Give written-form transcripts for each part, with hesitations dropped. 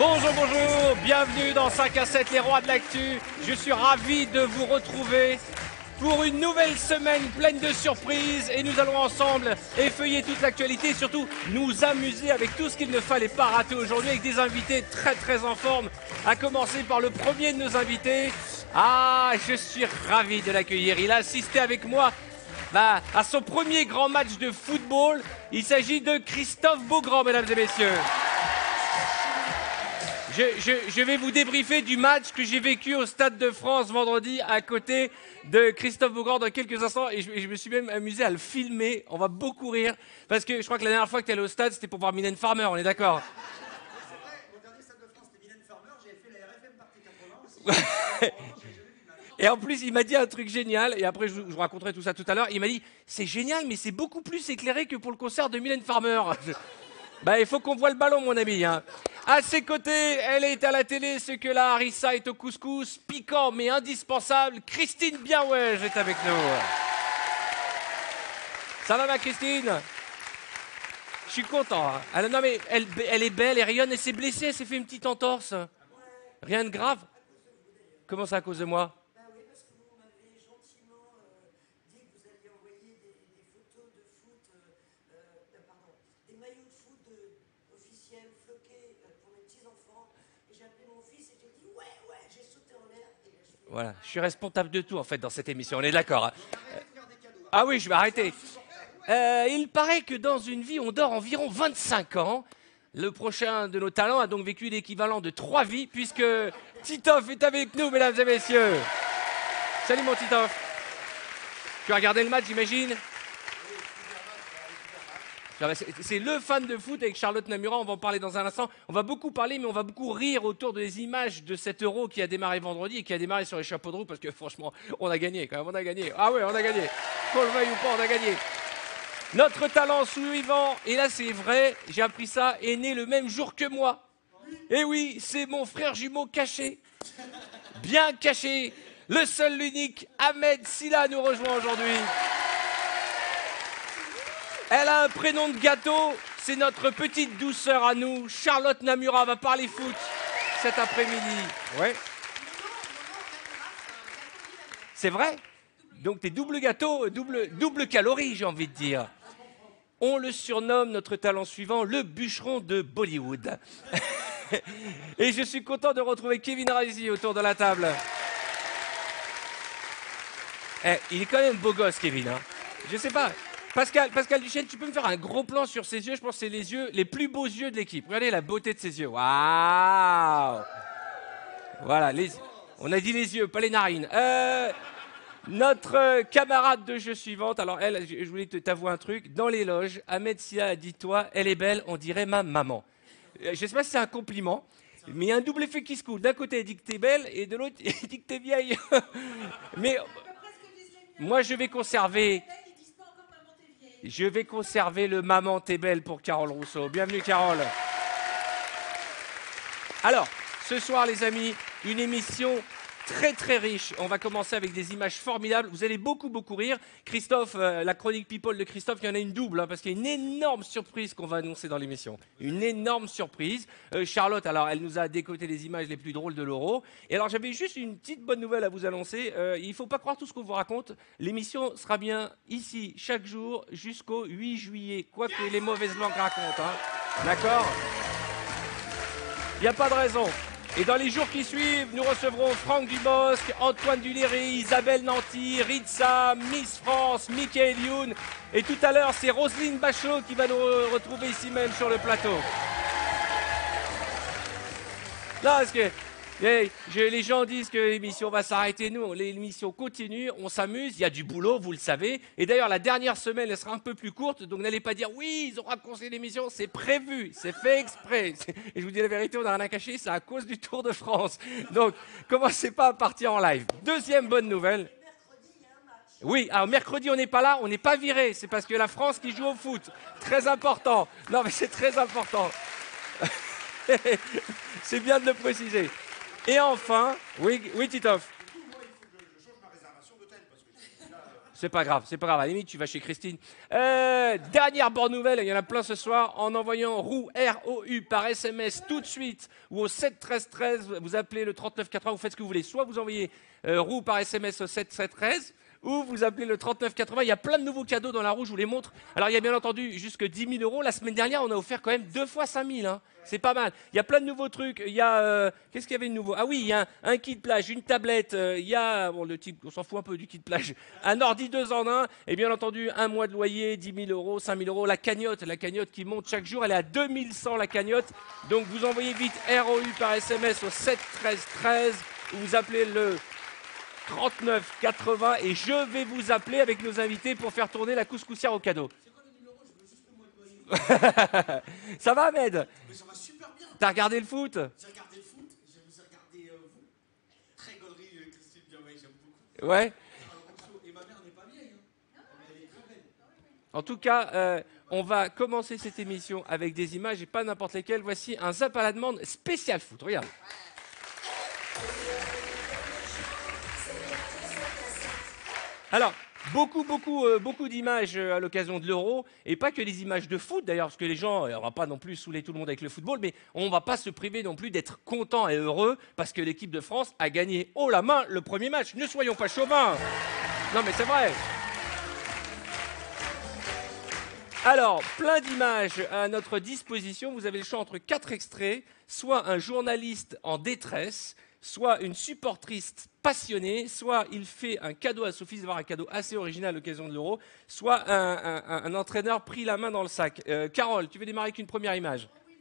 Bonjour, bonjour, bienvenue dans 5 à 7, les rois de l'actu. Je suis ravi de vous retrouver pour une nouvelle semaine pleine de surprises et nous allons ensemble effeuiller toute l'actualité et surtout nous amuser avec tout ce qu'il ne fallait pas rater aujourd'hui avec des invités très en forme. À commencer par le premier de nos invités. Ah, je suis ravi de l'accueillir. Il a assisté avec moi à son premier grand match de football. Il s'agit de Christophe Beaugrand, mesdames et messieurs. Je vais vous débriefer du match que j'ai vécu au Stade de France vendredi à côté de Christophe Beaugrand dans quelques instants et je me suis même amusé à le filmer. On va beaucoup rire parce que je crois que la dernière fois que tu es allé au stade c'était pour voir Mylène Farmer, on est d'accord? C'est vrai, mon dernier Stade de France c'était Mylène Farmer, j'avais fait la RFM partie 80 aussi. Et en plus il m'a dit un truc génial et après je vous raconterai tout ça tout à l'heure. Il m'a dit c'est génial mais c'est beaucoup plus éclairé que pour le concert de Mylène Farmer. Il faut qu'on voit le ballon, mon ami. Hein. À ses côtés, elle est à la télé, ce que la harissa est au couscous, piquant mais indispensable. Christine Biawage est avec nous. Ça va, ma Christine? Je suis content. Hein. Non, mais elle est belle, elle rayonne, elle s'est blessée, elle s'est fait une petite entorse. Rien de grave. Comment ça, à cause de moi? Oui, parce que vous m'avez gentiment dit que vous alliez envoyer des photos de foot, pardon, des maillots de foot officiels floqués pour mes petits-enfants. Et j'ai appelé mon fils et j'ai dit ouais, j'ai sauté en l'air. Et là, je fais... Voilà, je suis responsable de tout en fait dans cette émission, on est d'accord. Hein. Ah oui, je vais arrêter. Il paraît que dans une vie, on dort environ 25 ans. Le prochain de nos talents a donc vécu l'équivalent de 3 vies, puisque Titoff est avec nous, mesdames et messieurs. Salut mon Titoff. Tu as regardé le match, j'imagine? C'est le fan de foot avec Charlotte Namura, on va en parler dans un instant. On va beaucoup parler, mais on va beaucoup rire autour des images de cet Euro qui a démarré vendredi et qui a démarré sur les chapeaux de roue, parce que franchement, on a gagné quand même, on a gagné. Ah ouais, on a gagné. Qu'on le veuille ou pas, on a gagné. Notre talent suivant, et là c'est vrai, j'ai appris ça, est né le même jour que moi. Et oui, c'est mon frère jumeau caché. Bien caché. Le seul, l'unique, Ahmed Silla nous rejoint aujourd'hui. Elle a un prénom de gâteau, c'est notre petite douceur à nous. Charlotte Namura va parler foot cet après-midi. Ouais. C'est vrai? Donc t'es double gâteau, double calorie, j'ai envie de dire. On le surnomme, notre talent suivant, le bûcheron de Bollywood. Et je suis content de retrouver Kevin Raisi autour de la table. Il est quand même beau gosse, Kevin. Hein. Je sais pas. Pascal Duchesne, tu peux me faire un gros plan sur ses yeux? Je pense que c'est les yeux, les plus beaux yeux de l'équipe. Regardez la beauté de ses yeux. Waouh! Voilà, on a dit les yeux, pas les narines. Notre camarade de jeu suivante, alors elle, je voulais t'avouer un truc. Dans les loges, Ahmed Sia a dit toi, elle est belle, on dirait ma maman. Je ne sais pas si c'est un compliment, mais il y a un double effet qui se coule. D'un côté, elle dit que t'es belle, et de l'autre, il dit que t'es vieille. Mais moi, je vais conserver le maman t'es belle pour Carole Rousseau. Bienvenue, Carole. Alors, ce soir, les amis, une émission très riche. On va commencer avec des images formidables. Vous allez beaucoup rire. Christophe, la chronique People de Christophe, il y en a une double, hein, parce qu'il y a une énorme surprise qu'on va annoncer dans l'émission. Une énorme surprise. Charlotte, alors, elle nous a décoté les images les plus drôles de l'Euro. Et alors, j'avais juste une petite bonne nouvelle à vous annoncer. Il ne faut pas croire tout ce qu'on vous raconte. L'émission sera bien ici, chaque jour, jusqu'au 8 juillet. Quoi que les mauvaises langues racontent. Hein. D'accord? Il n'y a pas de raison. Et dans les jours qui suivent, nous recevrons Franck Dubosc, Antoine Duléry, Isabelle Nanty, Ritza, Miss France, Michael Youn. Et tout à l'heure, c'est Roselyne Bachelot qui va nous retrouver ici même sur le plateau. Non, parce que les gens disent que l'émission va s'arrêter. Nous, l'émission continue, on s'amuse, il y a du boulot, vous le savez. Et d'ailleurs, la dernière semaine, elle sera un peu plus courte, donc n'allez pas dire « Oui, ils ont raccourci l'émission », c'est prévu, c'est fait exprès. Et je vous dis la vérité, on n'a rien à cacher, c'est à cause du Tour de France. Donc, commencez pas à partir en live. Deuxième bonne nouvelle. Oui, alors mercredi, on n'est pas là, on n'est pas viré. C'est parce que la France qui joue au foot. Très important. Non, mais c'est très important. C'est bien de le préciser. Et enfin, oui Titoff. C'est pas grave, c'est pas grave. À la limite, tu vas chez Christine. Dernière bonne nouvelle, il y en a plein ce soir. En envoyant roue ROU par SMS tout de suite ou au 7 13 13, vous appelez le 39 80, vous faites ce que vous voulez. Soit vous envoyez roue par SMS au 7 7 13, ou vous appelez le 39 80. Il y a plein de nouveaux cadeaux dans la roue, je vous les montre. Alors il y a bien entendu jusque 10 000 euros. La semaine dernière, on a offert quand même 2 fois 5 000. Hein. C'est pas mal. Il y a plein de nouveaux trucs. Il y a qu'est-ce qu'il y avait de nouveau? Ah oui, il y a un kit plage, une tablette. Il y a bon, le type, on s'en fout un peu du kit plage. Un ordi 2 en 1 et bien entendu un mois de loyer, 10 000 euros, 5 000 euros. La cagnotte qui monte chaque jour, elle est à 2100 la cagnotte. Donc vous envoyez vite ROU par SMS au 7 13 13 ou vous appelez le 39 80 et je vais vous appeler avec nos invités pour faire tourner la couscoussière au cadeau. C'est quoi le numéro? Je veux juste le mois de loyer. Ça va, Ahmed? Mais ça va super bien. T'as regardé le foot? J'ai regardé le foot, je vous ai regardé vous. Très gaulerie, Christine, bien ouais, j'aime beaucoup. Ouais. Et ma mère n'est pas vieille, hein. Elle est très belle. En tout cas, on va commencer cette émission avec des images et pas n'importe lesquelles. Voici un Zap à la demande spécial foot. Regarde. Alors, beaucoup d'images à l'occasion de l'Euro, et pas que des images de foot d'ailleurs, parce que les gens, on va pas non plus saouler tout le monde avec le football, mais on va pas se priver non plus d'être content et heureux parce que l'équipe de France a gagné haut la main le premier match. Ne soyons pas chauvins. Non mais c'est vrai. Alors, plein d'images à notre disposition. Vous avez le choix entre 4 extraits, soit un journaliste en détresse, soit une supportrice passionnée, soit il fait un cadeau à son fils, d'avoir un cadeau assez original à l'occasion de l'Euro, soit un entraîneur pris la main dans le sac. Carole, tu veux démarrer avec une première image? Oui,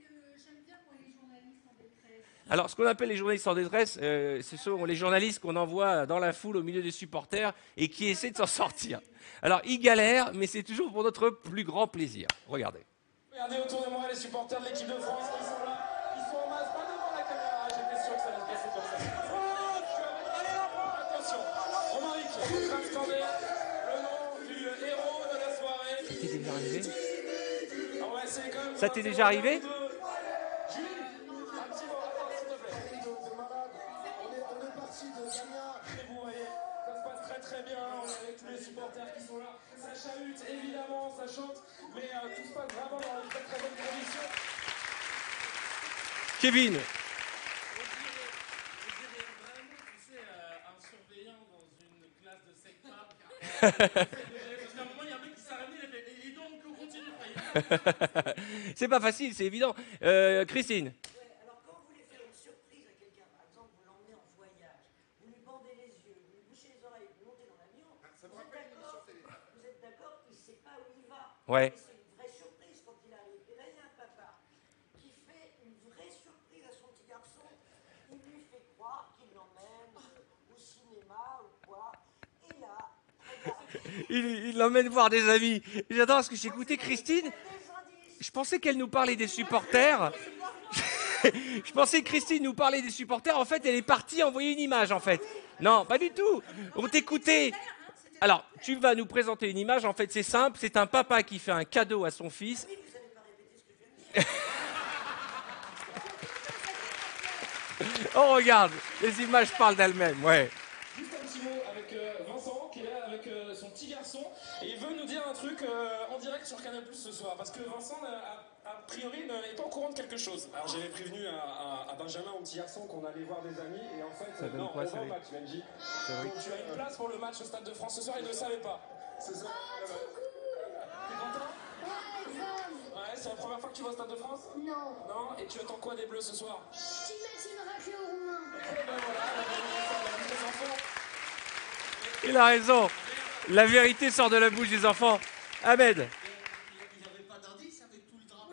j'aime bien pour les journalistes en détresse. Alors, ce qu'on appelle les journalistes en détresse, ce sont les journalistes qu'on envoie dans la foule au milieu des supporters et qui essaient de s'en sortir. Alors, ils galèrent, mais c'est toujours pour notre plus grand plaisir. Regardez. Regardez autour de moi les supporters de l'équipe de France qui sont là, ils sont en masse, pas devant la caméra, j'étais sûr que ça allait se passer comme ça. France, allez l'enfant, attention, Romaric est en train de scander le nom du héros de la soirée. Ça t'est déjà arrivé? Ah ouais, c'est quand même Ça t'est déjà arrivé? Julie, un petit mot, attends, s'il te plaît. C'est malade, on est parti de Gagna. Et vous voyez, ça se passe très très bien, on est avec tous les supporters qui sont là. Ça chahute, évidemment, ça chante, mais tout se passe vraiment dans une très très bonne condition. Kevin. On dirait vraiment, tu sais, un surveillant dans une classe de secta. Parce qu'à un moment, il y a un mec qui s'est ramené, il a fait « Et donc, on continue ?» C'est pas facile, c'est évident. Christine. Ouais, alors quand vous voulez faire une surprise à quelqu'un, par exemple, vous l'emmenez en voyage, vous lui bandez les yeux, vous lui bouchez les oreilles, vous montez dans l'avion, vous êtes d'accord, il ne sait pas où il va. Ouais. Et c'est une vraie surprise quand il arrive. Et là, il y a un papa qui fait une vraie surprise à son petit garçon. Il lui fait croire qu'il l'emmène au cinéma ou quoi. Et là, regarde, Il l'emmène voir des amis. J'adore parce que j'ai écouté Christine. des indices. Je pensais qu'elle nous parlait des supporters. Je pensais que Christine nous parlait des supporters. En fait, elle est partie envoyer une image, en fait. Non, pas du tout. On t'écoutait. Alors, tu vas nous présenter une image. En fait, c'est simple. C'est un papa qui fait un cadeau à son fils. Oh, regarde. Les images parlent d'elles-mêmes. Ouais. Juste un petit mot avec Vincent qui est là avec son petit garçon et il veut nous dire un truc en direct sur Canal Plus ce soir parce que Vincent a priori n'est pas au courant de quelque chose. Alors j'avais prévenu à Benjamin, mon petit garçon, qu'on allait voir des amis et en fait donne non, quoi, on ça, va au oui. match Benji. Donc tu as une place pour le match au Stade de France ce soir, il ne savait pas. C'est ça. T'es content? Ouais, c'est la première fois que tu vas au Stade de France? Non, Non? Et tu attends quoi des Bleus ce soir? tu mets une raclée au roumain. Eh ben voilà, on va gagner ça, la vie des enfants. Il a raison. La vérité sort de la bouche des enfants. Ahmed. Il n'y avait pas d'indice avec tout le drap.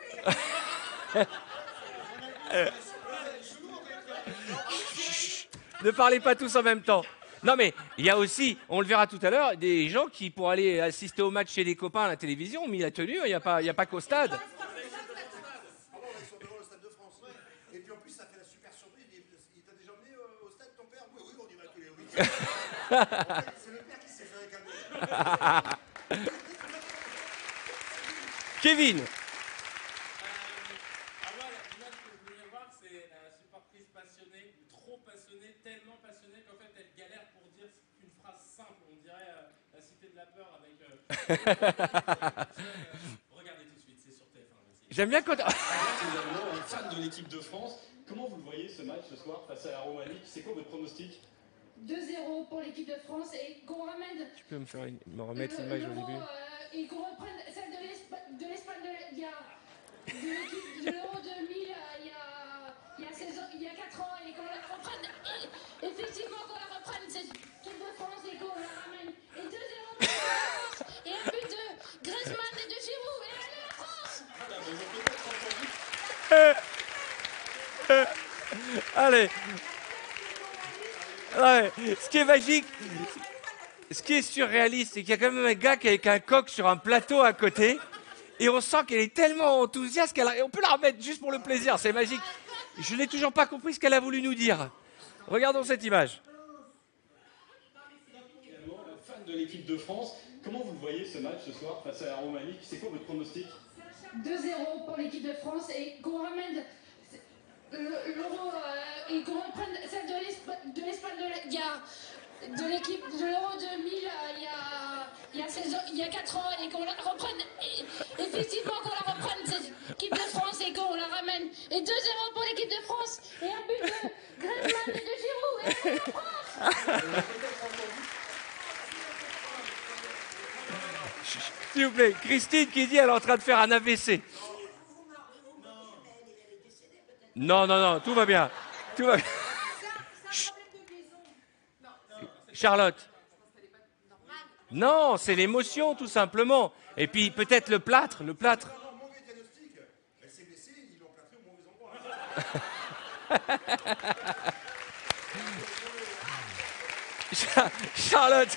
Ne parlez pas tous en même temps. Non mais il y a aussi, on le verra tout à l'heure, des gens qui pour aller assister au match chez des copains à la télévision ont mis la tenue, il n'y a pas qu'au stade. Ah bon, ils sont devant le Stade de France. Et puis en plus, ça fait la super surprise. Il t'a déjà emmené au stade, ton père? Oui, oui, on y va tous les week-ends. En fait, c'est le père qui s'est fait réclamer. Kevin. Moi, l'image que je voulais voir, c'est la supportrice passionnée, trop passionnée, tellement passionnée qu'en fait, elle galère pour dire une phrase simple. On dirait la cité de la peur Regardez tout de suite, c'est sur TF1 aussi. J'aime bien quand... Également, fan de l'équipe de France. Comment vous le voyez ce match ce soir face à la Roumanie? C'est quoi votre pronostic? 2-0 pour l'équipe de France et qu'on ramène Tu peux me remettre l'image au début? et qu'on reprenne celle de l'Espagne il y a de l'équipe de l'Euro 2000 il y a 16 ans, il y a 4 ans et qu'on la reprenne effectivement qu'on la reprenne cette équipe de France et qu'on la ramène et 2-0 pour la France et un but de Griezmann et de Giroud et allez la France. Allez. Ouais, ce qui est magique, ce qui est surréaliste, c'est qu'il y a quand même un gars qui est avec un coq sur un plateau à côté, et on sent qu'elle est tellement enthousiaste qu'on peut la remettre juste pour le plaisir, c'est magique. Je n'ai toujours pas compris ce qu'elle a voulu nous dire. Regardons cette image. Également, fan de l'équipe de France. Comment vous le voyez ce match ce soir face à la Roumanie? C'est quoi votre pronostic? 2-0 pour l'équipe de France et qu'on ramène l'Euro et qu'on reprenne celle de l'Espagne il y a de l'équipe de l'Euro 2000 il y a 16 ans, il y a 4 ans et qu'on la reprenne effectivement qu'on la reprenne cette équipe de France et qu'on la ramène et 2-0 pour l'équipe de France et un but de Griezmann et de Giroud et allez la France. S'il vous plaît, Christine qui dit elle est en train de faire un AVC. Non, non, non, tout va bien. Tout va bien. Chut. Charlotte. Non, c'est l'émotion tout simplement. Et puis peut-être le plâtre, le plâtre. Non, mauvais diagnostic. Elle s'est blessée, ils l'ont plâtré au mauvais endroit. Charlotte,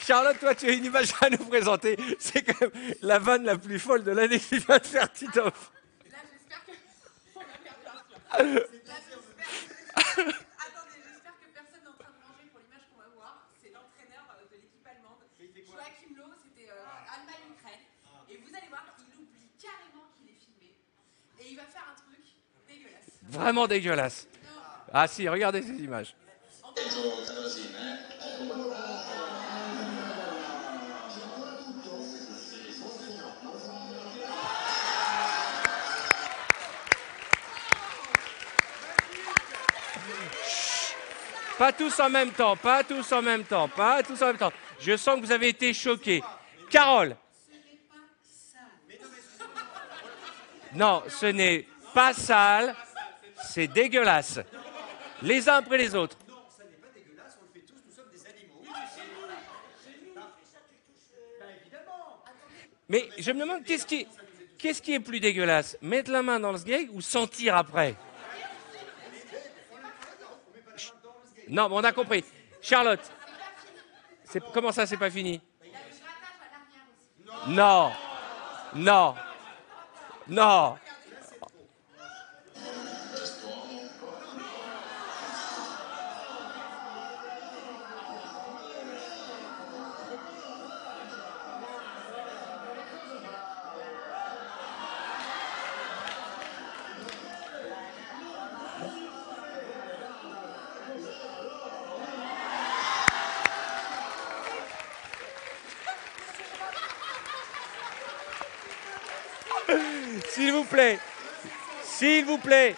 Charlotte, toi tu as une image à nous présenter. C'est quand même la vanne la plus folle de l'année qui vient de faire Titoff. Là, j'espère que. On a perdu un soir. Attendez, j'espère que personne n'est en train de manger pour l'image qu'on va voir. C'est l'entraîneur de l'équipe allemande. Joachim Löw, c'était Allemagne-Ukraine. Et vous allez voir, il oublie carrément qu'il est filmé. Et il va faire un truc dégueulasse. Vraiment dégueulasse. Ah si, regardez ces images. Pas tous en même temps, pas tous en même temps, pas tous en même temps. Je sens que vous avez été choqués. Carole. Non, ce n'est pas sale, c'est dégueulasse. Les uns après les autres. Non, ça n'est pas dégueulasse, on le fait tous, nous sommes des animaux. Bah évidemment. Mais je me demande qu'est-ce qui est plus dégueulasse? Mettre la main dans le sgeg ou sentir après? Non, mais on a compris. Charlotte, comment ça, c'est pas fini? Non, non, non. S'il vous plaît, s'il vous plaît,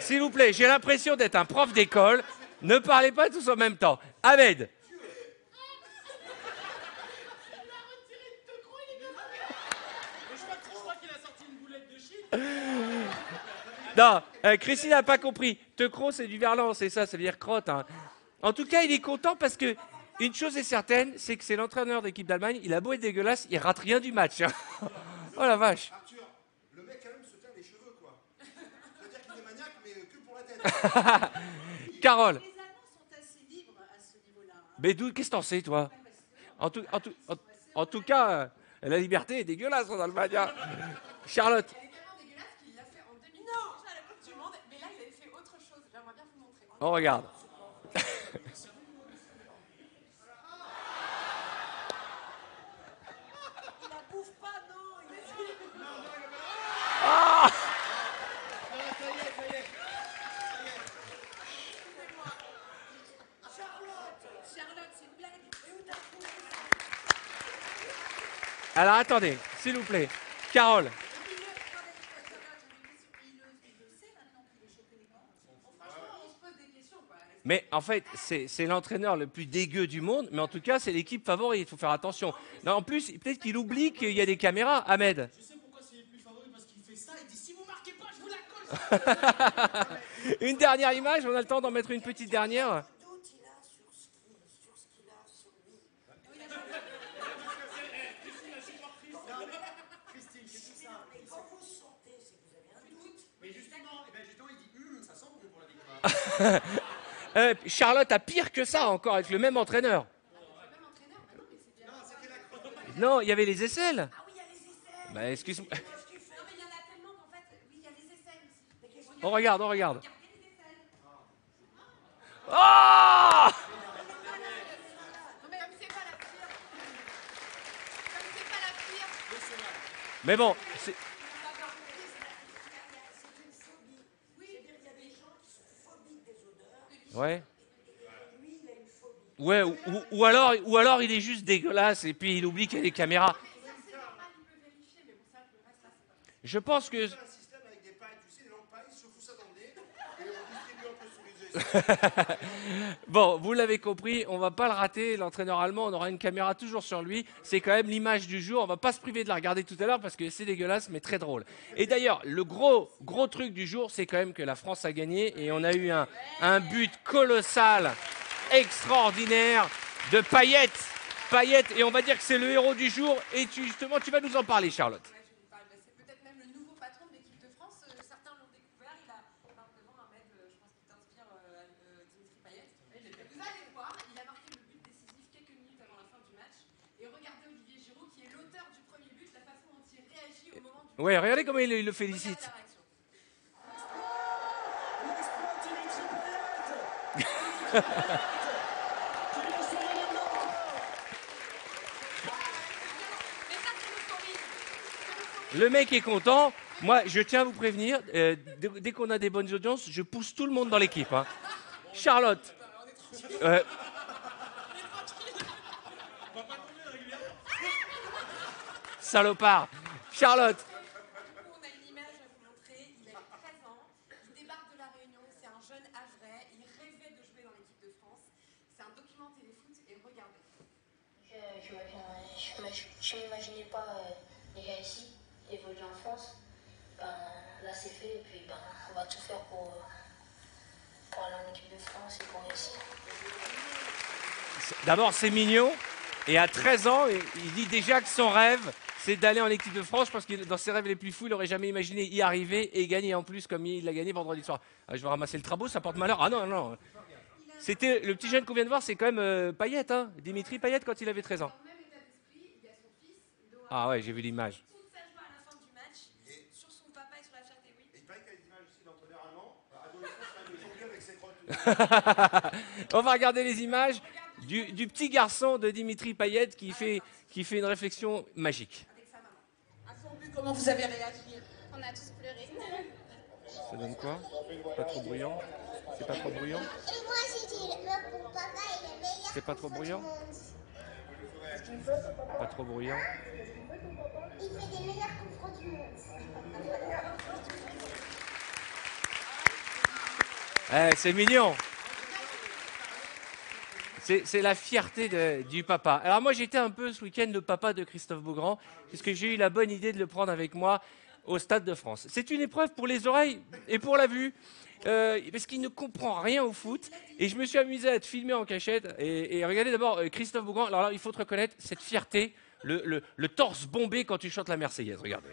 s'il vous plaît, j'ai l'impression d'être un prof d'école. Ne parlez pas tous en même temps. Ahmed. Je crois qu'il a sorti une boulette de shit. Non, Christine n'a pas compris. Tecro, c'est du verlan, c'est ça, ça veut dire crotte. Hein. En tout cas, il est content parce que une chose est certaine, c'est que c'est l'entraîneur de l'équipe d'Allemagne. Il a beau être dégueulasse, il rate rien du match. Hein. Oh la vache. Arthur, le mec quand même se teint les cheveux quoi. C'est-à-dire qu'il est maniaque mais que pour la tête. Carole. Les Allemands sont assez libres à ce niveau-là. Mais d'où, qu'est-ce que t'en sais, toi? En tout cas, la liberté est dégueulasse en Allemagne. Hein. Charlotte. Elle est tellement dégueulasse qu'il l'a fait en 2000 déjà à la Coupe du Monde. Mais là, il avait fait autre chose. J'aimerais bien vous montrer. On regarde. Il la bouffe pas, non. Il est... Ah Charlotte, c'est une blague. Et où t'as trouvé ça? Alors attendez, s'il vous plaît. Carole. Mais en fait, c'est l'entraîneur le plus dégueu du monde, mais en tout cas, c'est l'équipe favorite, il faut faire attention. Non, en plus, peut-être qu'il oublie qu'il y a des caméras, Ahmed. Je sais pourquoi c'est les plus favoris, parce qu'il fait ça, il dit si vous marquez pas, je vous la colle. Une dernière image, on a le temps d'en mettre une petite dernière. Quel doute il a sur ce qu'il a sur lui. Christine, c'est tout ça. Mais quand vous sentez, c'est que vous avez un doute. Mais justement, il dit ça sent bon pour la victoire. Charlotte a pire que ça encore avec le même entraîneur. Non, il y avait les aisselles. Ah oui, il y a les aisselles. Bah, excuse-moi. Qu'est-ce qu'il fait? Non, mais il y en a tellement qu'en fait, oui, il y a les aisselles aussi. Mais qu'est-ce qu'il y On regarde, on regarde. a les aisselles. Oh Non, mais comme c'est pas la pire. Comme c'est pas la pire. Mais bon, C'est une phobie. Oui, c'est-à-dire qu'il y a des gens qui sont phobiques des odeurs. ouais. Et lui, il a une phobie. Ouais, ou alors il est juste dégueulasse et puis il oublie qu'il y a des caméras. Ça, c'est normal, il peut vérifier, mais bon, ça, le reste, là, c'est pas. Je pense que... Un système avec des pailles, tu sais, des longues pailles, il se fout ça dans le nez et on distribue un peu sous les yeux. Bon, vous l'avez compris, on va pas le rater, l'entraîneur allemand, on aura une caméra toujours sur lui. C'est quand même l'image du jour, on va pas se priver de la regarder tout à l'heure parce que c'est dégueulasse mais très drôle. Et d'ailleurs, le gros truc du jour, c'est quand même que la France a gagné et on a eu un but colossal, extraordinaire de Payet. Payet, et on va dire que c'est le héros du jour et justement, tu vas nous en parler, Charlotte. Ouais, je vais vous parler. Bah, c'est peut-être même le nouveau patron de l'équipe de France. Certains l'ont découvert. Il a 29 ans, Ahmed. Je pense qu'il t'inspire, Dimitri Payet. Vous allez voir, il a marqué le but décisif quelques minutes avant la fin du match. Et regardez Olivier Giroud, qui est l'auteur du premier but, la façon dont il réagit au moment du. Ouais, regardez comment il le Regardez félicite. la réaction. L'exploit Dimitri Payet. Qui vient sauver les Blancs encore. Mais ça, c'est l'euphorie. Le mec est content. Moi, je tiens à vous prévenir, dès qu'on a des bonnes audiences, je pousse tout le monde dans l'équipe. Hein. Charlotte. Salopard. Charlotte. Du coup, on a une image à vous montrer. Il a 13 ans. Il débarque de la Réunion. C'est un jeune havrais. Il rêvait de jouer dans l'équipe de France. C'est un document téléfoot. Et regardez. Je m'imaginais pas déjà ici, évoluer en France. Ben, là c'est fait et puis ben, on va tout faire pour aller en équipe de France et pour réussir. D'abord, c'est mignon. Et à 13 ans, il dit déjà que son rêve, c'est d'aller en équipe de France. Je pense que dans ses rêves les plus fous, il n'aurait jamais imaginé y arriver et gagner en plus comme il l'a gagné vendredi soir. Ah, je vais ramasser le trabeau, ça porte malheur. Ah non, non. C'était le petit jeune qu'on vient de voir, c'est quand même Payet, hein, Dimitri Payet quand il avait 13 ans. Dans le même état d'esprit, il y a son fils, Noah. Ah ouais, j'ai vu l'image. Toute sa joie à la fin du match, sur son papa et sur la fierté, oui. Et il paraît qu'il y a des images aussi d'entraîneurs allemands, adolescents, qui jongler avec ses crottes. On va regarder les images du petit garçon de Dimitri Payet qui fait une réflexion magique. Avec sa maman. À son but, comment vous avez réagi? On a tous pleuré. Ça donne quoi? Pas trop bruyant? C'est pas trop bruyant? Et moi j'ai dit, mon papa il est meilleur. C'est pas trop bruyant? Pas trop bruyant? Il fait des meilleurs coups francs du monde. C'est mignon. C'est la fierté du papa. Alors moi j'étais un peu ce week-end le papa de Christophe Beaugrand, puisque j'ai eu la bonne idée de le prendre avec moi au Stade de France. C'est une épreuve pour les oreilles et pour la vue, parce qu'il ne comprend rien au foot. Et je me suis amusé à te filmer en cachette. Et regardez d'abord Christophe Beaugrand. Alors là, il faut te reconnaître cette fierté, le torse bombé quand tu chantes la Marseillaise. Regardez.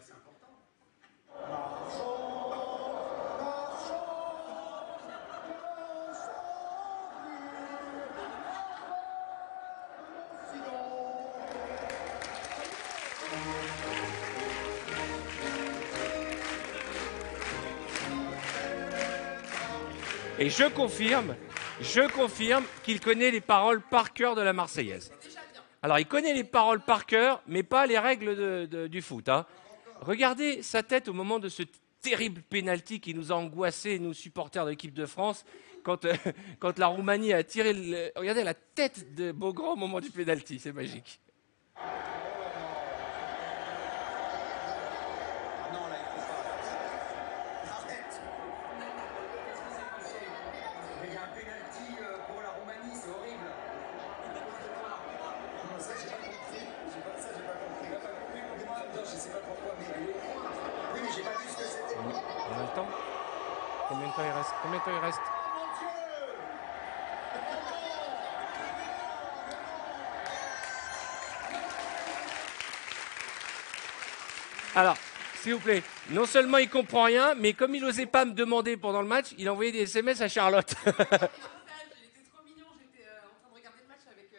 Et je confirme qu'il connaît les paroles par cœur de la Marseillaise. Alors, il connaît les paroles par cœur, mais pas les règles du foot. Hein. Regardez sa tête au moment de ce terrible pénalty qui nous a angoissés, nous supporters de l'équipe de France, quand la Roumanie a tiré... Regardez la tête de Beaugrand au moment du pénalty, c'est magique. temps? Combien de temps il reste? Combien de temps il reste? Alors, s'il vous plaît, non seulement il comprend rien, mais comme il n'osait pas me demander pendant le match, il a envoyé des SMS à Charlotte. Il était trop mignon, j'étais en train de regarder le match avec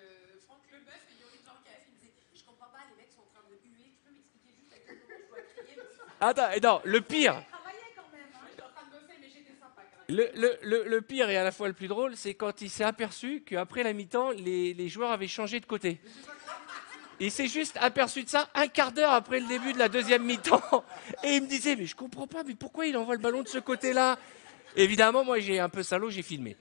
Franck Leboeuf et Yoris Djorkaeff. Il me disait, je comprends pas, les mecs sont en train de huer, tu peux m'expliquer juste à quel moment je dois crier? Attends, et non, le pire, Je travaillais quand même, hein. J'étais en train de bosser, mais j'étais sympa quand même. le pire et à la fois le plus drôle, c'est quand il s'est aperçu qu'après la mi-temps, les joueurs avaient changé de côté. Il s'est juste aperçu de ça un quart d'heure après le début de la deuxième mi-temps. Et il me disait, mais je comprends pas, mais pourquoi il envoie le ballon de ce côté-là? Évidemment, moi, j'ai un peu salaud, j'ai filmé.